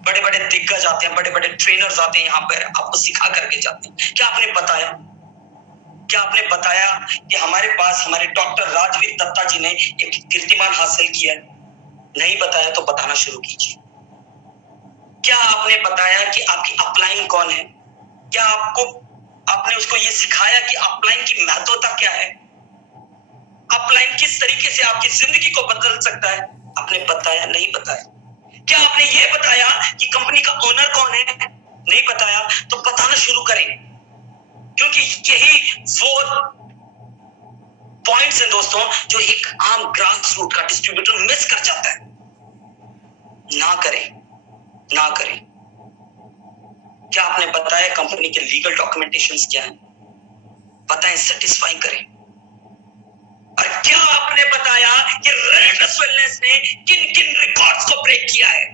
बड़े बड़े दिग्गज आते हैं, बड़े बड़े ट्रेनर्स आते हैं यहाँ पर, आपको सिखा करके जाते हैं। क्या आपने बताया? क्या आपने बताया कि हमारे पास हमारे डॉक्टर राजवीर दत्ता जी ने एक कीर्तिमान हासिल किया? नहीं बताया तो बताना शुरू कीजिए। क्या आपने बताया कि आपकी अपलाइन कौन है? क्या आपने उसको ये सिखाया कि अपलाइन की महत्वता क्या है? अपलाइन किस तरीके से आपकी जिंदगी को बदल सकता है? आपने बताया? नहीं बताया। क्या आपने ये बताया कि कंपनी का ओनर कौन है? नहीं बताया तो बताना शुरू करें, क्योंकि यही वो पॉइंट्स हैं दोस्तों जो एक आम ग्रास रूट का डिस्ट्रीब्यूटर मिस कर जाता है। ना करें। क्या आपने बताया कंपनी के लीगल डॉक्यूमेंटेशंस क्या है? बताएं, सेटिस्फाई करें। और क्या आपने बताया कि रेनेटस वेलनेस ने किन रिकॉर्ड्स को ब्रेक किया है?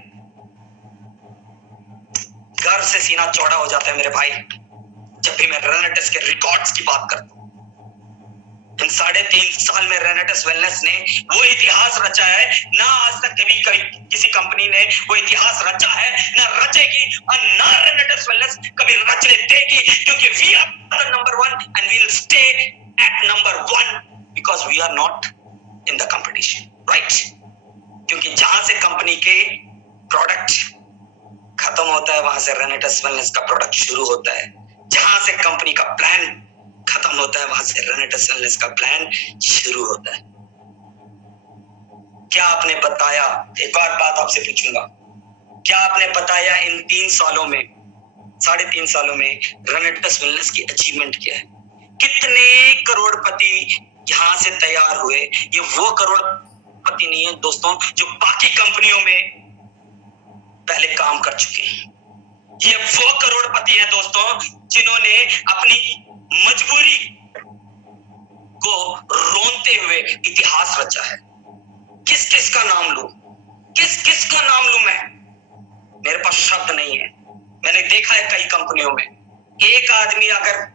गर्व से सीना चौड़ा हो जाता है मेरे भाई जब भी मैं रेनेटस के रिकॉर्ड्स की बात करता हूं। इन 3.5 साल में रेनेटस वेलनेस ने वो इतिहास रचा है, ना आज तक कभी किसी कंपनी ने वो इतिहास रचा है, ना रचेगी, और ना रेनेटस वेलनेस कभी रचने देगी, क्योंकि we are the number 1 and we will stay at number 1 because we are not in the competition. Right. क्योंकि जहां से कंपनी के प्रोडक्ट खत्म होता है वहां से रेनेटस वेलनेस का प्रोडक्ट शुरू होता है। जहां से कंपनी का प्लान खत्म होता है वहां से रेनेटस वेलनेस का प्लान शुरू होता है। क्या आपने बताया? एक और बात आपसे पूछूंगा, क्या आपने बताया इन 3 सालों में, 3.5 सालों में रेनेटस वेलनेस की अचीवमेंट क्या है? कितने करोड़पति यहां से तैयार हुए? ये वो करोड़पति नहीं है दोस्तों जो बाकी कंपनियों में पहले काम कर चुके हैं। ये वो करोड़पति है दोस्तों जिन्होंने अपनी मजबूरी को रोनते हुए इतिहास रचा है। किस का नाम लूं? किस का नाम लूं मैं? मेरे पास शब्द नहीं है। मैंने देखा है कई कंपनियों में एक आदमी अगर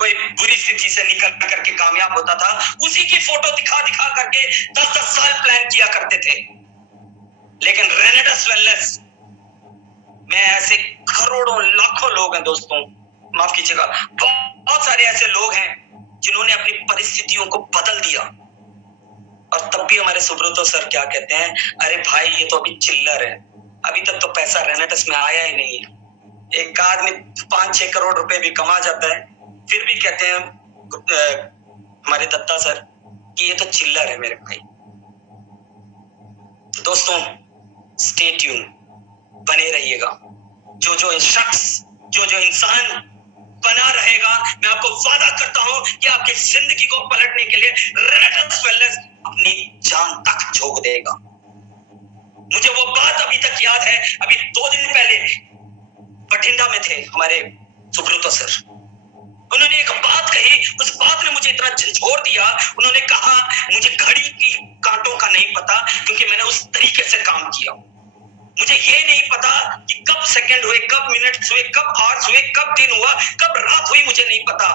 कोई बुरी स्थिति से निकल करके कामयाब होता था, उसी की फोटो दिखा करके 10 साल प्लान किया करते थे। लेकिन रेनेटस वेलनेस में ऐसे करोड़ों लाखों लोग हैं दोस्तों, माफ कीजिएगा, बहुत सारे ऐसे लोग हैं जिन्होंने अपनी परिस्थितियों को बदल दिया। और तब भी हमारे सुब्रतो सर क्या कहते हैं? अरे भाई ये तो अभी चिल्लर है, अभी तक तो पैसा रेनेटस में आया ही नहीं है। एक आदमी 5-6 करोड़ रुपए भी कमा जाता है, फिर भी कहते हैं हमारे दत्ता सर कि ये तो चिल्लर है मेरे भाई। तो दोस्तों स्टे ट्यून, बने रहिएगा। जो शख्स, जो इंसान बना रहेगा, मैं आपको वादा करता हूं कि आपकी जिंदगी को पलटने के लिए रेडिकल वेलनेस अपनी जान तक झोंक देगा। मुझे वो बात अभी तक याद है, अभी 2 दिन पहले बठिंडा में थे हमारे सुब्रतो सर, उन्होंने एक बात कही, उस बात ने मुझे इतना झंझोर दिया। उन्होंने कहा मुझे घड़ी की कांटों का नहीं पता, क्योंकि मैंने उस तरीके से काम किया। मुझे ये नहीं पता कि कब सेकंड हुए, कब मिनट हुए, कब आवर्स हुए, कब दिन हुआ, कब रात हुई, मुझे नहीं पता।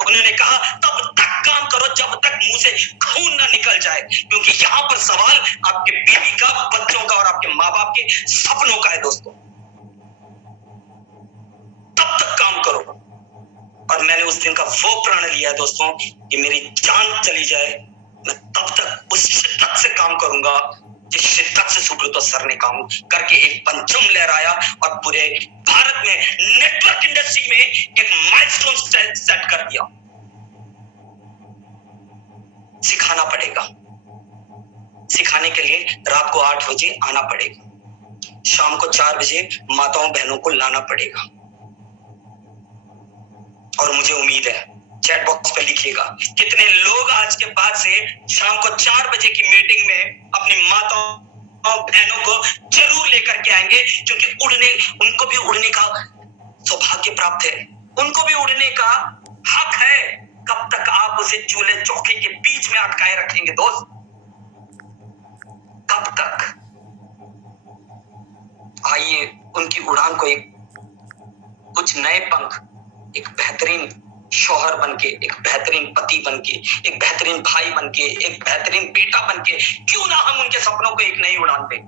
उन्होंने कहा तब तक काम करो जब तक मुंह से खून ना निकल जाए, क्योंकि यहाँ पर सवाल आपके बीवी का, बच्चों का और आपके माँ बाप के सपनों का है दोस्तों। तब तक काम करो। और मैंने उस दिन का वो प्रण लिया है दोस्तों कि मेरी जान चली जाए, मैं तब तक उस शिद्दत से काम करूंगा जिस शिद्दत से सुब्रतो सर ने काम करके एक पंचम लहराया और पूरे भारत में नेटवर्क इंडस्ट्री में एक माइलस्टोन सेट कर दिया। सिखाना पड़ेगा, सिखाने के लिए रात को 8 बजे आना पड़ेगा, शाम को 4 बजे माताओं बहनों को लाना पड़ेगा। और मुझे उम्मीद है, चैट बॉक्स पे लिखिएगा कितने लोग आज के बाद से शाम को 4 बजे की मीटिंग में अपनी माताओं बहनों को जरूर लेकर के आएंगे, क्योंकि उनको भी उड़ने का सौभाग्य प्राप्त है, उनको भी उड़ने का हक है। कब तक आप उसे चूल्हे चौके के बीच में अटकाए रखेंगे दोस्त? कब तक? आइए उनकी उड़ान को कुछ नए पंख, एक बेहतरीन शौहर बनके, एक बेहतरीन पति बनके, एक बेहतरीन भाई बनके, एक बेहतरीन बेटा बनके, क्यों ना हम उनके सपनों को एक नई उड़ान दें।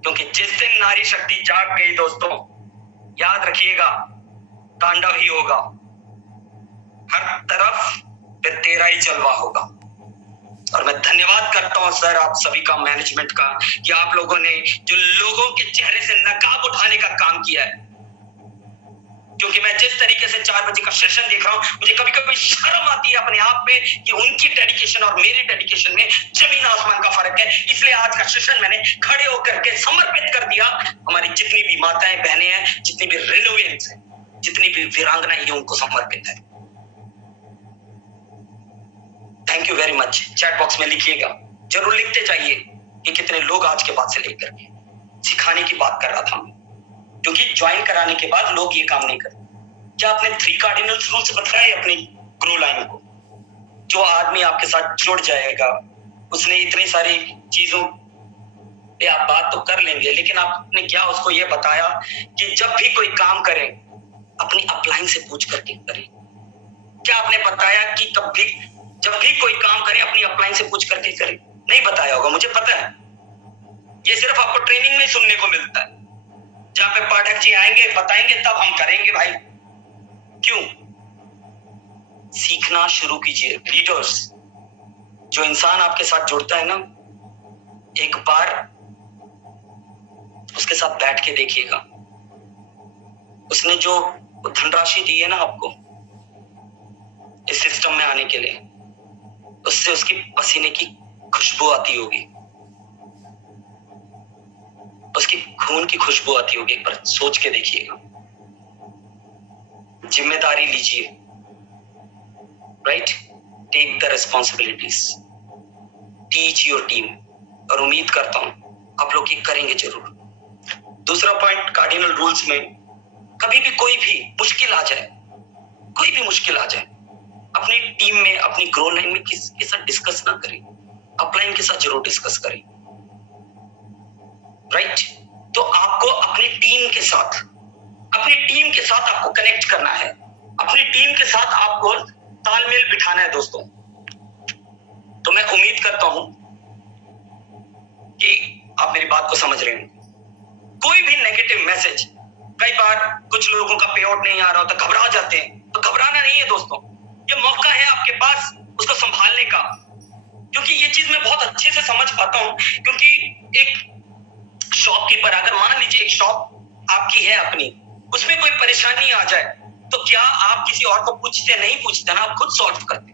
क्योंकि जिस दिन नारी शक्ति जाग गई दोस्तों, याद रखिएगा तांडव ही होगा, हर तरफ फिर तेरा ही जलवा होगा। और मैं धन्यवाद करता हूं सर आप सभी का, मैनेजमेंट का, कि आप लोगों ने जो लोगों के चेहरे से नकाब उठाने का काम किया है। क्योंकि मैं जिस तरीके से 4 बजे का सेशन देख रहा हूं, मुझे कभी कभी शर्म आती है अपने आप में कि उनकी डेडिकेशन और मेरी डेडिकेशन में जमीन आसमान का फर्क है। इसलिए आज का सेशन मैंने खड़े होकर के समर्पित कर दिया। हमारी जितनी भी माताएं बहनें हैं, जितनी भी रिनोवेंट्स हैं, जितनी भी वीरांगनाएं हैं, उनको समर्पित है। Thank you very much. Chat box में लिखिएगा, जरूर लिखते जाइए कि कितने लोग आज के बाद से लेकर के सिखाने की बात कर रहा था, क्योंकि ज्वाइन कराने के बाद लोग ये काम नहीं करते। क्या आपने 3 कार्डिनल्स रूल्स बताए अपनी ग्रो लाइन को? जो आदमी आपके साथ जुड़ जाएगा, उसने इतनी सारी चीजों पे आप बात तो कर लेंगे, लेकिन आपने क्या उसको ये बताया कि जब भी कोई काम करें अपनी अपलाइन से पूछ करके करें? क्या आपने बताया कि जब भी कोई काम करें अपनी अपलाइन से पूछ करके करें? नहीं बताया होगा, मुझे पता है। ये सिर्फ आपको ट्रेनिंग में सुनने को मिलता है, जहां पे पाठक जी आएंगे बताएंगे तब हम करेंगे। भाई क्यों? सीखना शुरू कीजिए। लीडर्स, जो इंसान आपके साथ जुड़ता है ना, एक बार उसके साथ बैठ के देखिएगा। उसने जो धनराशि दी है ना आपको इस सिस्टम में आने के लिए, उससे उसकी पसीने की खुशबू आती होगी, उसकी खून की खुशबू आती होगी। एक बार सोच के देखिएगा। जिम्मेदारी लीजिए, right? Take the responsibilities, teach your team. और उम्मीद करता हूं आप लोग ये करेंगे जरूर। दूसरा पॉइंट, कार्डिनल रूल्स में, कभी भी कोई भी मुश्किल आ जाए, कोई भी मुश्किल आ जाए, अपनी टीम में, अपनी ग्रो लाइन में किसी के साथ डिस्कस ना करें, अपलाइन के साथ जरूर डिस्कस करें, राइट? तो आपको अपनी टीम के साथ आपको कनेक्ट करना है, अपनी टीम के साथ आपको तालमेल बिठाना है दोस्तों। तो मैं उम्मीद करता हूं कि आप मेरी बात को समझ रहे हैं। कोई भी नेगेटिव मैसेज, कई बार कुछ लोगों का पे आउट नहीं आ रहा होता, घबरा जाते हैं, तो घबराना नहीं है दोस्तों। ये मौका है आपके पास उसको संभालने का, क्योंकि ये चीज मैं बहुत अच्छे से समझ पाता हूं। क्योंकि एक शॉपकीपर, अगर मान लीजिए एक शॉप आपकी है अपनी, उसमें कोई परेशानी आ जाए तो क्या आप किसी और को पूछते? नहीं पूछते ना, आप खुद सॉल्व करते,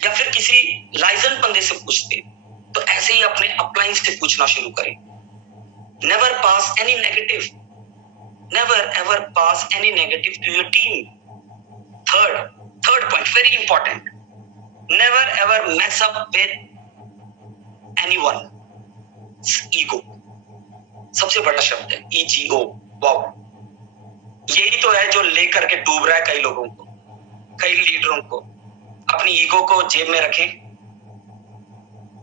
या फिर किसी लाइसेंस बंदे से पूछते। तो ऐसे ही अपने अपलाइन से पूछना शुरू करें। Never pass any negative, never ever pass any negative to your team. Third point, very important, never ever mess up with anyone. Ego सबसे बड़ा शब्द है, ईजीओ। वाओ, यही तो है जो लेकर के डूब रहा है कई लोगों को, कई लीडरों को। अपनी ईगो को जेब में रखें,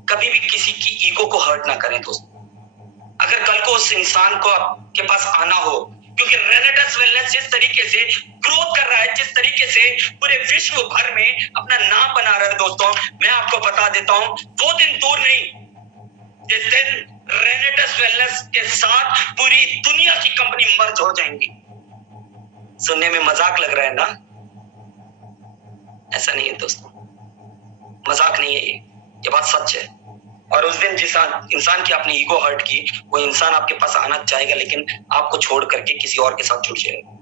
कभी भी किसी की ईगो को हर्ट ना करें दोस्तों। अगर कल को उस इंसान को आपके पास आना हो, क्योंकि रेनेटस वेलनेस जिस तरीके से ग्रोथ कर रहा है, जिस तरीके से पूरे विश्व भर में अपना नाम बना रहा है दोस्तों, मैं आपको बता देता हूं, 2 दिन दूर नहीं, जिस दिन रेनेटस वेलनेस के साथ पूरी दुनिया की कंपनी मर्ज हो जाएंगी। सुनने में मजाक लग रहा है ना? ऐसा नहीं है दोस्तों, मजाक नहीं है, ये बात सच है। और उस दिन जिस इंसान की आपने ईगो हर्ट की, वो इंसान आपके पास आना चाहेगा, लेकिन आपको छोड़ करके किसी और के साथ जुड़ जाएगा।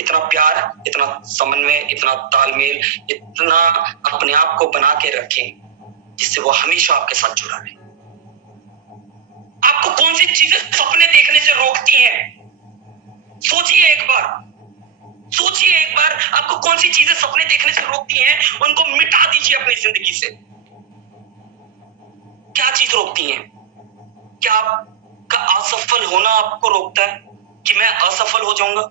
इतना प्यार, इतना समन्वय, इतना तालमेल, इतना अपने आप को बना के रखें जिससे वो हमेशा आपके साथ जुड़ा रहे। आपको कौन सी चीजें सपने देखने से रोकती हैं? सोचिए एक बार, सोचिए एक बार, आपको कौन सी चीजें सपने देखने से रोकती हैं? उनको मिटा दीजिए अपनी जिंदगी से। क्या चीज रोकती है? क्या आपका असफल होना आपको रोकता है कि मैं असफल हो जाऊंगा?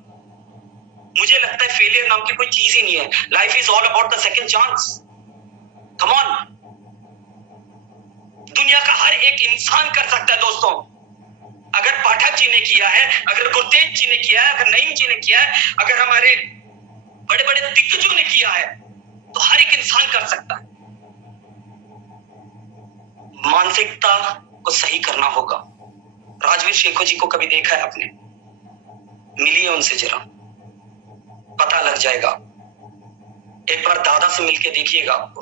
मुझे लगता है फेलियर नाम की कोई चीज ही नहीं है। Life is all about the second chance. Come on, दुनिया का हर एक इंसान कर सकता है दोस्तों। अगर पाठक जी ने किया है, अगर गुरतेज जी ने किया है, अगर नईम जी ने किया है, अगर हमारे बड़े बड़े दिग्गजों ने किया है, तो हर एक इंसान कर सकता है। मानसिकता को सही करना होगा। राजवीर शेखो जी को कभी देखा है आपने? मिलिए उनसे जरा, पता लग जाएगा। एक बार दादा से मिलके देखिएगा, आपको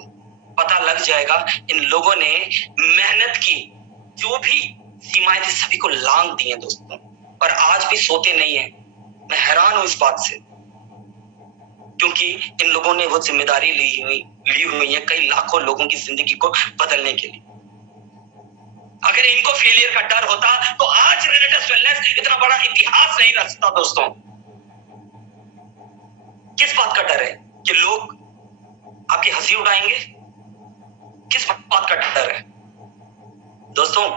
पता लग जाएगा। इन लोगों ने मेहनत की, जो भी सीमाएं थी सभी को लांघ दी हैं दोस्तों, और आज भी सोते नहीं है। मैं हैरान हूं इस बात से, क्योंकि इन लोगों ने वो जिम्मेदारी ली हुई है कई लाखों लोगों की जिंदगी को बदलने के लिए। अगर इनको फेलियर का डर होता तो आज रेनेटस वेलनेस इतना बड़ा इतिहास नहीं रचता दोस्तों। किस बात का डर है? कि लोग आपकी हंसी उड़ाएंगे? किस बात का डर है दोस्तों?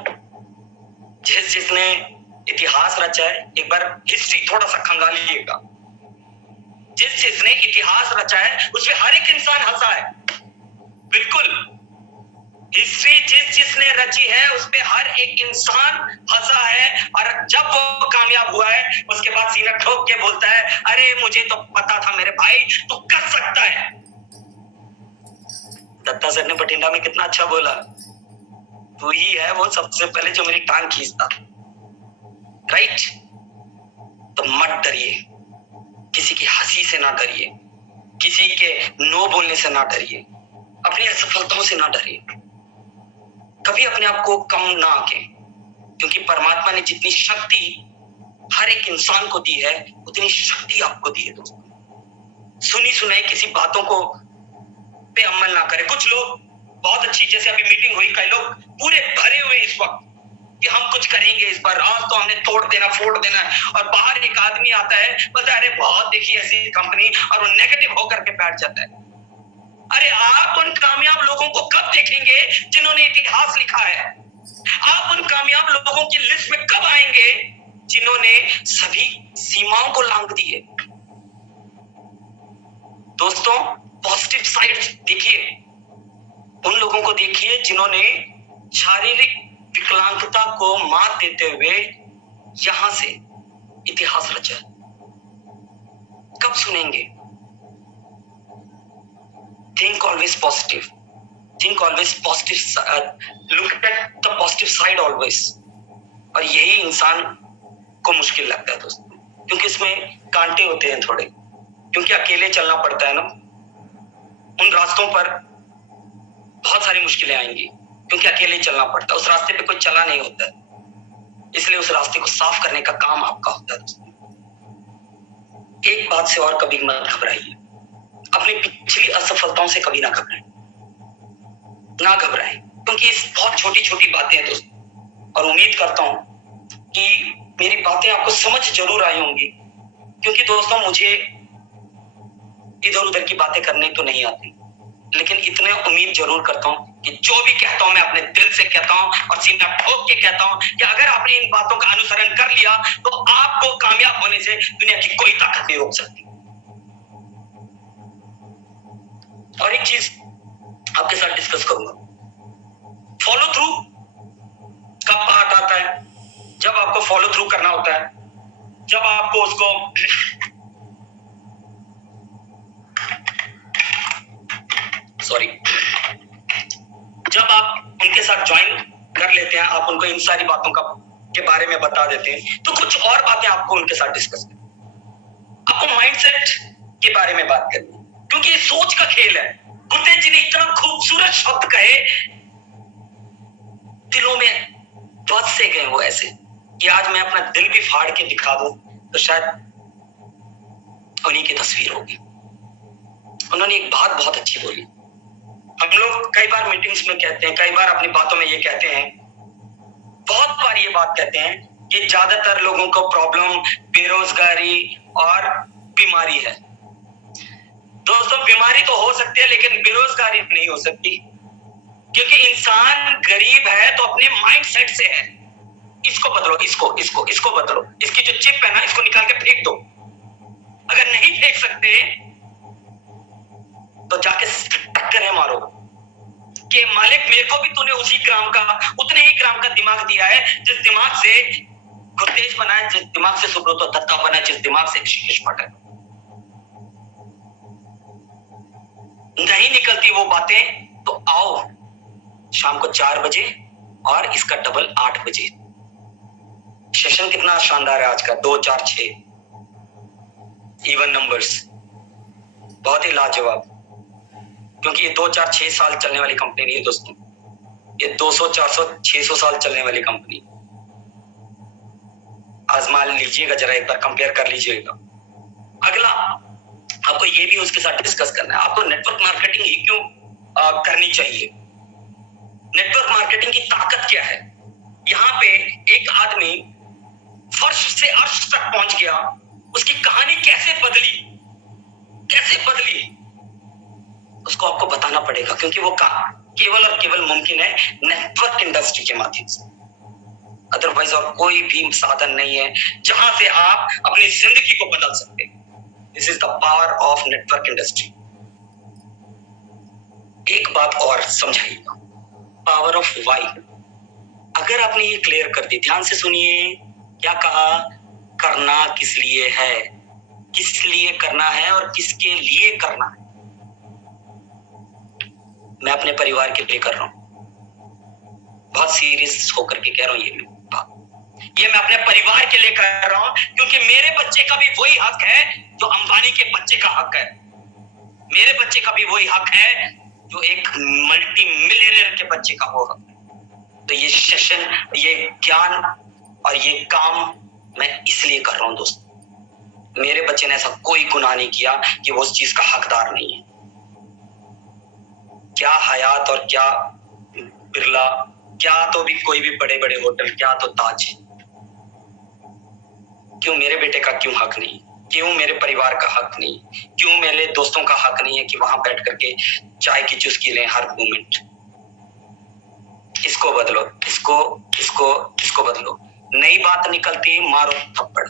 जिसने इतिहास रचा है, एक बार हिस्ट्री थोड़ा सा खंगालिएगा। जिसने इतिहास रचा है उसमें हर एक इंसान हंसा है। बिल्कुल, हिस्ट्री जिसने रची है उस पे हर एक इंसान हंसा है, और जब वो कामयाब हुआ है उसके बाद सीना ठोक के बोलता है, अरे मुझे तो पता था मेरे भाई, तू कर सकता है। दत्ता सर ने बठिंडा में कितना अच्छा बोला, तू ही है वो सबसे पहले जो मेरी टांग खींचता। राइट? तो मत डरिए, किसी की हंसी से ना डरिए, किसी के नो बोलने से ना डरिए, अपनी असफलताओं से ना डरिए। कभी अपने आप को कम ना आके, क्योंकि परमात्मा ने जितनी शक्ति हर एक इंसान को दी है उतनी शक्ति आपको दी है दोस्तों। सुनी सुनाई किसी बातों को पे अमल ना करें। कुछ लोग बहुत अच्छी, जैसे अभी मीटिंग हुई, कई लोग पूरे भरे हुए इस वक्त कि हम कुछ करेंगे इस बार, आज तो हमने तोड़ देना, फोड़ देना है, और बाहर एक आदमी आता है, बोलता है अरे बहुत देखी ऐसी कंपनी, और वो नेगेटिव होकर के बैठ जाता है। अरे आप उन कामयाब लोगों को कब देखेंगे जिन्होंने इतिहास लिखा है? आप उन कामयाब लोगों की लिस्ट में कब आएंगे जिन्होंने सभी सीमाओं को लांघ दी है? दोस्तों, पॉजिटिव साइड देखिए, उन लोगों को देखिए जिन्होंने शारीरिक विकलांगता को मात देते हुए यहां से इतिहास रचा। कब सुनेंगे? Think always positive. Think always positive. Look at the positive side always. और यही इंसान को मुश्किल लगता है दोस्तों, क्योंकि इसमें कांटे होते हैं थोड़े, क्योंकि अकेले चलना पड़ता है ना। उन रास्तों पर बहुत सारी मुश्किलें आएंगी, क्योंकि अकेले चलना पड़ता है। उस रास्ते पे कोई चला नहीं होता है, इसलिए उस रास्ते को साफ करने का काम आपका होता है दोस्तों। एक बात से और कभी मत घबराइए, अपनी पिछली असफलताओं से कभी ना घबराएं, ना घबराएं। क्योंकि इस बहुत छोटी छोटी बातें हैं दोस्तों, और उम्मीद करता हूं कि मेरी बातें आपको समझ जरूर आई होंगी, क्योंकि दोस्तों मुझे इधर उधर की बातें करने तो नहीं आती, लेकिन इतने उम्मीद जरूर करता हूं कि जो भी कहता हूं मैं अपने दिल से कहता हूं और सीना ठोक के कहता हूं कि अगर आपने इन बातों का अनुसरण कर लिया तो आपको कामयाब होने से दुनिया की कोई ताकत नहीं रोक सकती। और एक चीज आपके साथ डिस्कस करूंगा, फॉलो थ्रू का पार्ट आता है। जब आपको फॉलो थ्रू करना होता है, जब आपको उसको जब आप उनके साथ ज्वाइन कर लेते हैं, आप उनको इन सारी बातों का के बारे में बता देते हैं, तो कुछ और बातें आपको उनके साथ डिस्कस करनी, आपको माइंडसेट के बारे में बात करनी, क्योंकि ये सोच का खेल है। गुरुदेव जी ने इतना खूबसूरत शब्द कहे, दिलों में बस से गए वो ऐसे कि आज मैं अपना दिल भी फाड़ के दिखा दूं तो शायद उन्हीं की तस्वीर होगी। उन्होंने एक बात बहुत अच्छी बोली। हम लोग कई बार मीटिंग्स में कहते हैं, कई बार अपनी बातों में ये कहते हैं, बहुत बार ये बात कहते हैं कि ज्यादातर लोगों को प्रॉब्लम बेरोजगारी और बीमारी है। दोस्तों बीमारी तो हो सकती है लेकिन बेरोजगारी नहीं हो सकती, क्योंकि इंसान गरीब है तो अपने माइंडसेट से है। इसको बदलो, इसको बदलो, इसकी जो चिप है ना इसको निकाल के फेंक दो। अगर नहीं फेंक सकते तो जाके टक्करें मारो कि मालिक मेरे को भी तूने उसी ग्राम का, उतने ही ग्राम का दिमाग दिया है जिस दिमाग से गुरतेज बना है, जिस दिमाग से सुब्रतो दत्ता बना है, जिस दिमाग से ऋषिकेश पाठक। नहीं निकलती वो बातें तो आओ शाम को 4 बजे और इसका डबल 8 बजे। सेशन कितना शानदार है आज का, 2 4 6 इवन नंबर्स, बहुत ही लाजवाब, क्योंकि ये 2 4 6 साल चलने वाली कंपनी नहीं है दोस्तों, ये 200 400 600 साल चलने वाली कंपनी। आजमा लीजिएगा, जरा एक बार कंपेयर कर लीजिएगा। अगला आपको ये भी उसके साथ डिस्कस करना है, आपको नेटवर्क मार्केटिंग ही क्यों करनी चाहिए, नेटवर्क मार्केटिंग की ताकत क्या है। यहाँ पे एक आदमी फर्श से अर्श तक पहुंच गया, उसकी कहानी कैसे बदली उसको आपको बताना पड़ेगा, क्योंकि वो केवल और केवल मुमकिन है नेटवर्क इंडस्ट्री के माध्यम से। अदरवाइज और कोई भी साधन नहीं है जहां से आप अपनी जिंदगी को बदल सकते हैं। This is the power of network industry. एक बात और समझाइएगा, पावर ऑफ वाई। अगर आपने ये क्लियर कर दी, ध्यान से सुनिए, क्या कहा, करना किस लिए है, किस लिए करना है और किसके लिए करना है। मैं अपने परिवार के लिए कर रहा हूं, बहुत सीरियस होकर के कह रहा हूं, ये मैं अपने परिवार के लिए कर रहा हूं, क्योंकि मेरे बच्चे का भी वही हक है जो अंबानी के बच्चे का हक है, मेरे बच्चे का भी वही हक है जो एक मल्टी मिलियनेयर के बच्चे का वो हक है। तो ये सेशन, ये ज्ञान और ये काम मैं इसलिए कर रहा हूं दोस्तों। मेरे बच्चे ने ऐसा कोई गुनाह नहीं किया कि वो उस चीज का हकदार नहीं है। क्या हयात और क्या बिरला, क्या तो भी कोई भी बड़े बड़े होटल, क्या तो ताज, क्यों मेरे बेटे का क्यों हक नहीं, क्यों मेरे परिवार का हक नहीं, क्यों मेरे दोस्तों का हक नहीं है कि वहां बैठ करके चाय की चुस्की लें हर मोमेंट। इसको बदलो, इसको बदलो। नई बात निकलती, मारो थप्पड़,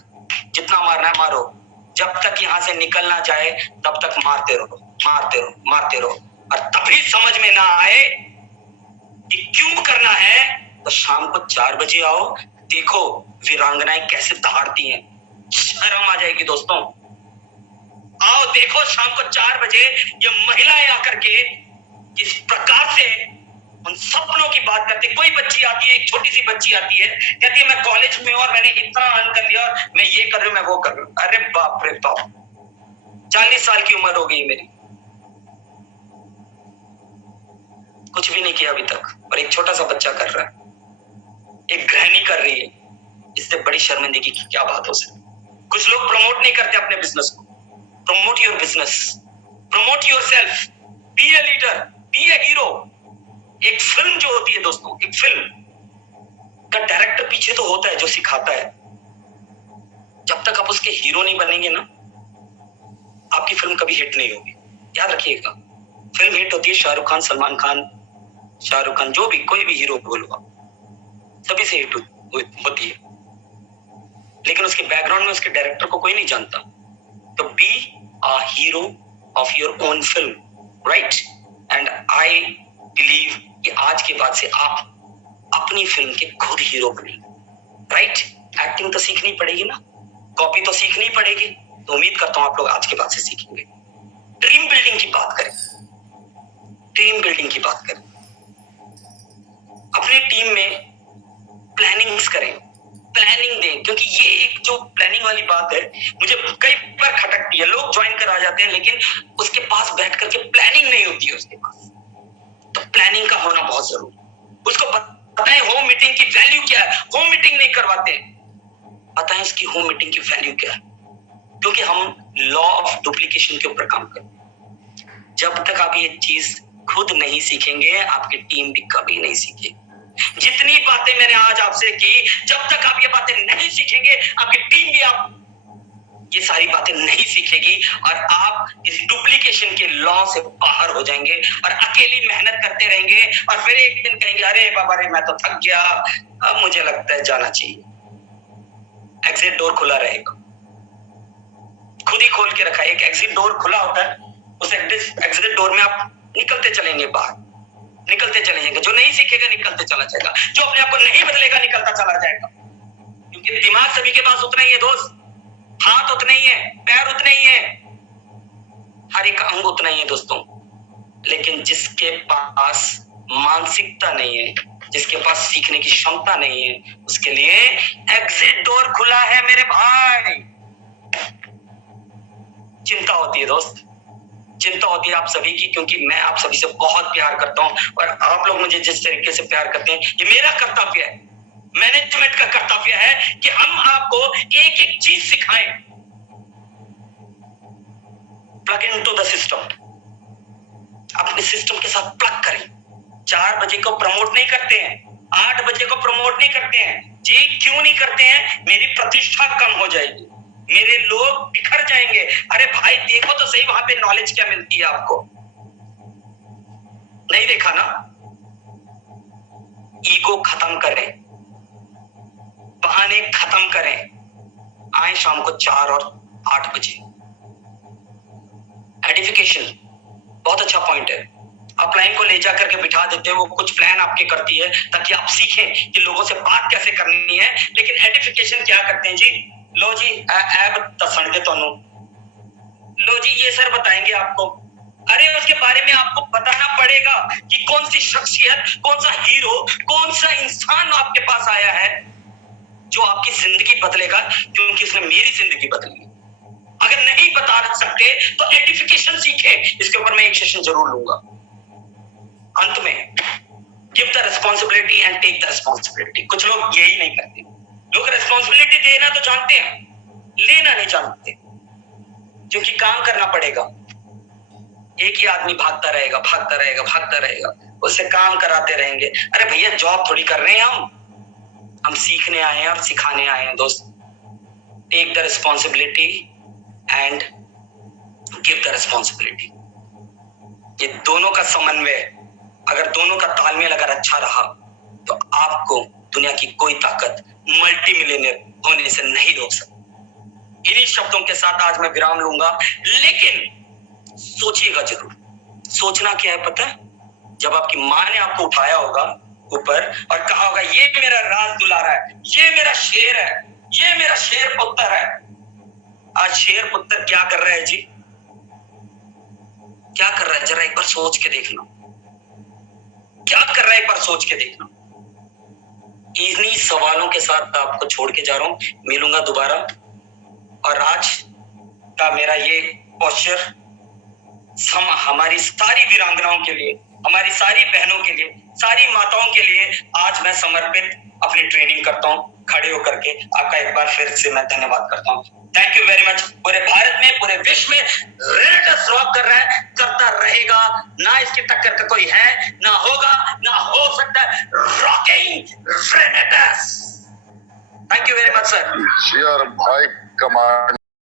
जितना मारना है मारो, जब तक यहां से निकल ना जाए तब तक मारते रहो। और तभी समझ में ना आए कि क्यों करना है तो शाम को 4 बजे आओ, देखो वीरांगनाएं कैसे दहाड़ती हैं, शर्म आ जाएगी दोस्तों। आओ देखो शाम को 4 बजे ये महिलाएं आकर के किस प्रकार से उन सपनों की बात करती। कोई बच्ची आती है, एक छोटी सी बच्ची आती है, कहती है मैं कॉलेज में और मैंने इतना अर्न कर लिया, मैं ये कर रही हूं, मैं वो कर रही हूं। अरे बाप रे बाप, 40 साल की उम्र हो गई मेरी, कुछ भी नहीं किया अभी तक, और एक छोटा सा बच्चा कर रहा है, एक गृहिणी कर रही है। इससे बड़ी शर्मिंदगी की क्या बात हो सकती। कुछ लोग प्रमोट नहीं करते अपने बिजनेस को। Promote your business, promote yourself, be a leader, be a hero. एक फिल्म जो होती है दोस्तों, एक फिल्म का डायरेक्टर पीछे तो होता है जो सिखाता है। जब तक आप उसके हीरो नहीं बनेंगे ना, आपकी फिल्म कभी हिट नहीं होगी। याद रखिएगा, फिल्म हिट होती है शाहरुख खान, सलमान खान, शाहरुख खान, जो भी कोई भी हीरो बोलो आप, सभी से हिट होती है। लेकिन उसके बैकग्राउंड में उसके डायरेक्टर को कोई नहीं जानता। तो be a hero of your own film, right? And I believe कि आज के बाद से आप अपनी फिल्म के खुद हीरो बने, राइट? एक्टिंग तो सीखनी पड़ेगी ना, कॉपी तो सीखनी पड़ेगी। तो उम्मीद करता हूं आप लोग आज के बाद से सीखेंगे। ड्रीम बिल्डिंग की बात करें, टीम बिल्डिंग की बात करें, अपनी टीम में प्लानिंग्स करें, प्लानिंग दें, क्योंकि ये एक जो प्लानिंग वाली बात है मुझे कई बार खटकती है। लोग ज्वाइन कर आ जाते हैं लेकिन उसके पास बैठ करके प्लानिंग नहीं होती है उसके पास। तो प्लानिंग का होना बहुत जरूरी। उसको बताएं होम मीटिंग की वैल्यू क्या है। होम मीटिंग नहीं करवाते, बताएं इसकी होम मीटिंग की वैल्यू क्या है, क्योंकि हम लॉ ऑफ डुप्लीकेशन के ऊपर काम करें। जब तक आप ये चीज खुद नहीं सीखेंगे, आपकी टीम भी कभी नहीं सीखेगी। जितनी बातें मैंने आज आपसे की, जब तक आप ये बातें नहीं सीखेंगे, आपकी टीम भी आप ये सारी बातें नहीं सीखेगी और आप इस डुप्लीकेशन के लॉ से बाहर हो जाएंगे और अकेली मेहनत करते रहेंगे और फिर एक दिन कहेंगे अरे बाबा रे मैं तो थक गया, अब मुझे लगता है जाना चाहिए। एग्जिट डोर खुला रहेगा, खुद ही खोल के रखा है। एक एग्जिट डोर खुला होता है, उस एग्जिट डोर में आप निकलते चलेंगे, बाहर निकलते चले जाएंगे। जो नहीं सीखेगा निकलते चला जाएगा, जो अपने आप को नहीं बदलेगा निकलता चला जाएगा। क्योंकि दिमाग सभी के पास उतना ही है दोस्त, हाथ उतने ही है, पैर उतने ही है, हर एक अंग उतना ही है दोस्तों। लेकिन जिसके पास मानसिकता नहीं है, जिसके पास सीखने की क्षमता नहीं है, उसके लिए एग्जिट डोर खुला है मेरे भाई। चिंता होती है दोस्त, चिंता होती है आप सभी की, क्योंकि मैं आप सभी से बहुत प्यार करता हूं और आप लोग मुझे जिस तरीके से प्यार करते हैं, ये मेरा कर्तव्य है, मैनेजमेंट का कर्तव्य है कि हम आपको एक एक चीज सिखाएं। प्लग इनटू द सिस्टम, अपने सिस्टम के साथ प्लग करें। 4 बजे को प्रमोट नहीं करते हैं, 8 बजे को प्रमोट नहीं करते हैं जी। क्यों नहीं करते हैं? मेरी प्रतिष्ठा कम हो जाएगी, मेरे लोग बिखर जाएंगे। अरे भाई देखो तो सही वहां पे नॉलेज क्या मिलती है आपको, नहीं देखा ना? ईगो खत्म करें, बहाने खत्म करें, आए शाम को 4 और 8 बजे। एडिफिकेशन बहुत अच्छा पॉइंट है। अपलाइन को ले जाकर के बिठा देते हैं, वो कुछ प्लान आपके करती है ताकि आप सीखें कि लोगों से बात कैसे करनी है। लेकिन एडिफिकेशन क्या करते हैं जी? लो जी ऐप दसन के तोनू, लो जी ये सर बताएंगे आपको। अरे उसके बारे में आपको बताना पड़ेगा कि कौन सी शख्सियत, कौन सा हीरो, कौन सा इंसान आपके पास आया है जो आपकी जिंदगी बदलेगा, क्योंकि उसने मेरी जिंदगी बदली। अगर नहीं बता सकते तो एडिफिकेशन सीखे, इसके ऊपर मैं एक सेशन जरूर लूंगा। अंत में give the responsibility and take the responsibility. कुछ लोग यही नहीं करते, लोग रिस्पॉन्सिबिलिटी देना तो जानते हैं, लेना नहीं जानते, क्योंकि काम करना पड़ेगा। एक ही आदमी भागता रहेगा, भागता रहेगा, भागता रहेगा, उससे काम कराते रहेंगे। अरे भैया जॉब थोड़ी कर रहे हैं हम सीखने आए हैं और सिखाने आए हैं दोस्त। Take the responsibility and give the responsibility. ये दोनों का समन्वय, अगर दोनों का तालमेल अगर अच्छा रहा तो आपको दुनिया की कोई ताकत मल्टी मिलियनर होने से नहीं रोक सकती। इन्हीं शब्दों के साथ आज मैं विराम लूंगा, लेकिन सोचिएगा जरूर। सोचना क्या है पता है? जब आपकी माँ ने आपको उठाया होगा ऊपर और कहा होगा ये मेरा राज दुलारा है, ये मेरा शेर है, ये मेरा शेर पुत्र है। आज शेर पुत्र क्या कर रहा है जी? क्या कर रहा है? जरा एक बार सोच के देखना, क्या कर रहा है? एक बार सोच के देखना। इन्हीं सवालों के साथ आपको छोड़ के जा रहा हूं, मिलूंगा दोबारा। और आज का मेरा ये पोस्चर हमारी सारी वीरांगनाओं के लिए, हमारी सारी बहनों के लिए, सारी माताओं के लिए आज मैं समर्पित अपनी ट्रेनिंग करता हूं। खड़े होकर के आपका एक बार फिर से मैं धन्यवाद करता हूं। Thank you very much. पूरे भारत में, पूरे विश्व में रेनेटस रॉक कर रहा है, करता रहेगा, ना इसकी टक्कर का कोई है, ना होगा, ना हो सकता है। Rocking रेनेटस। Thank you very much sir. भाई कमांड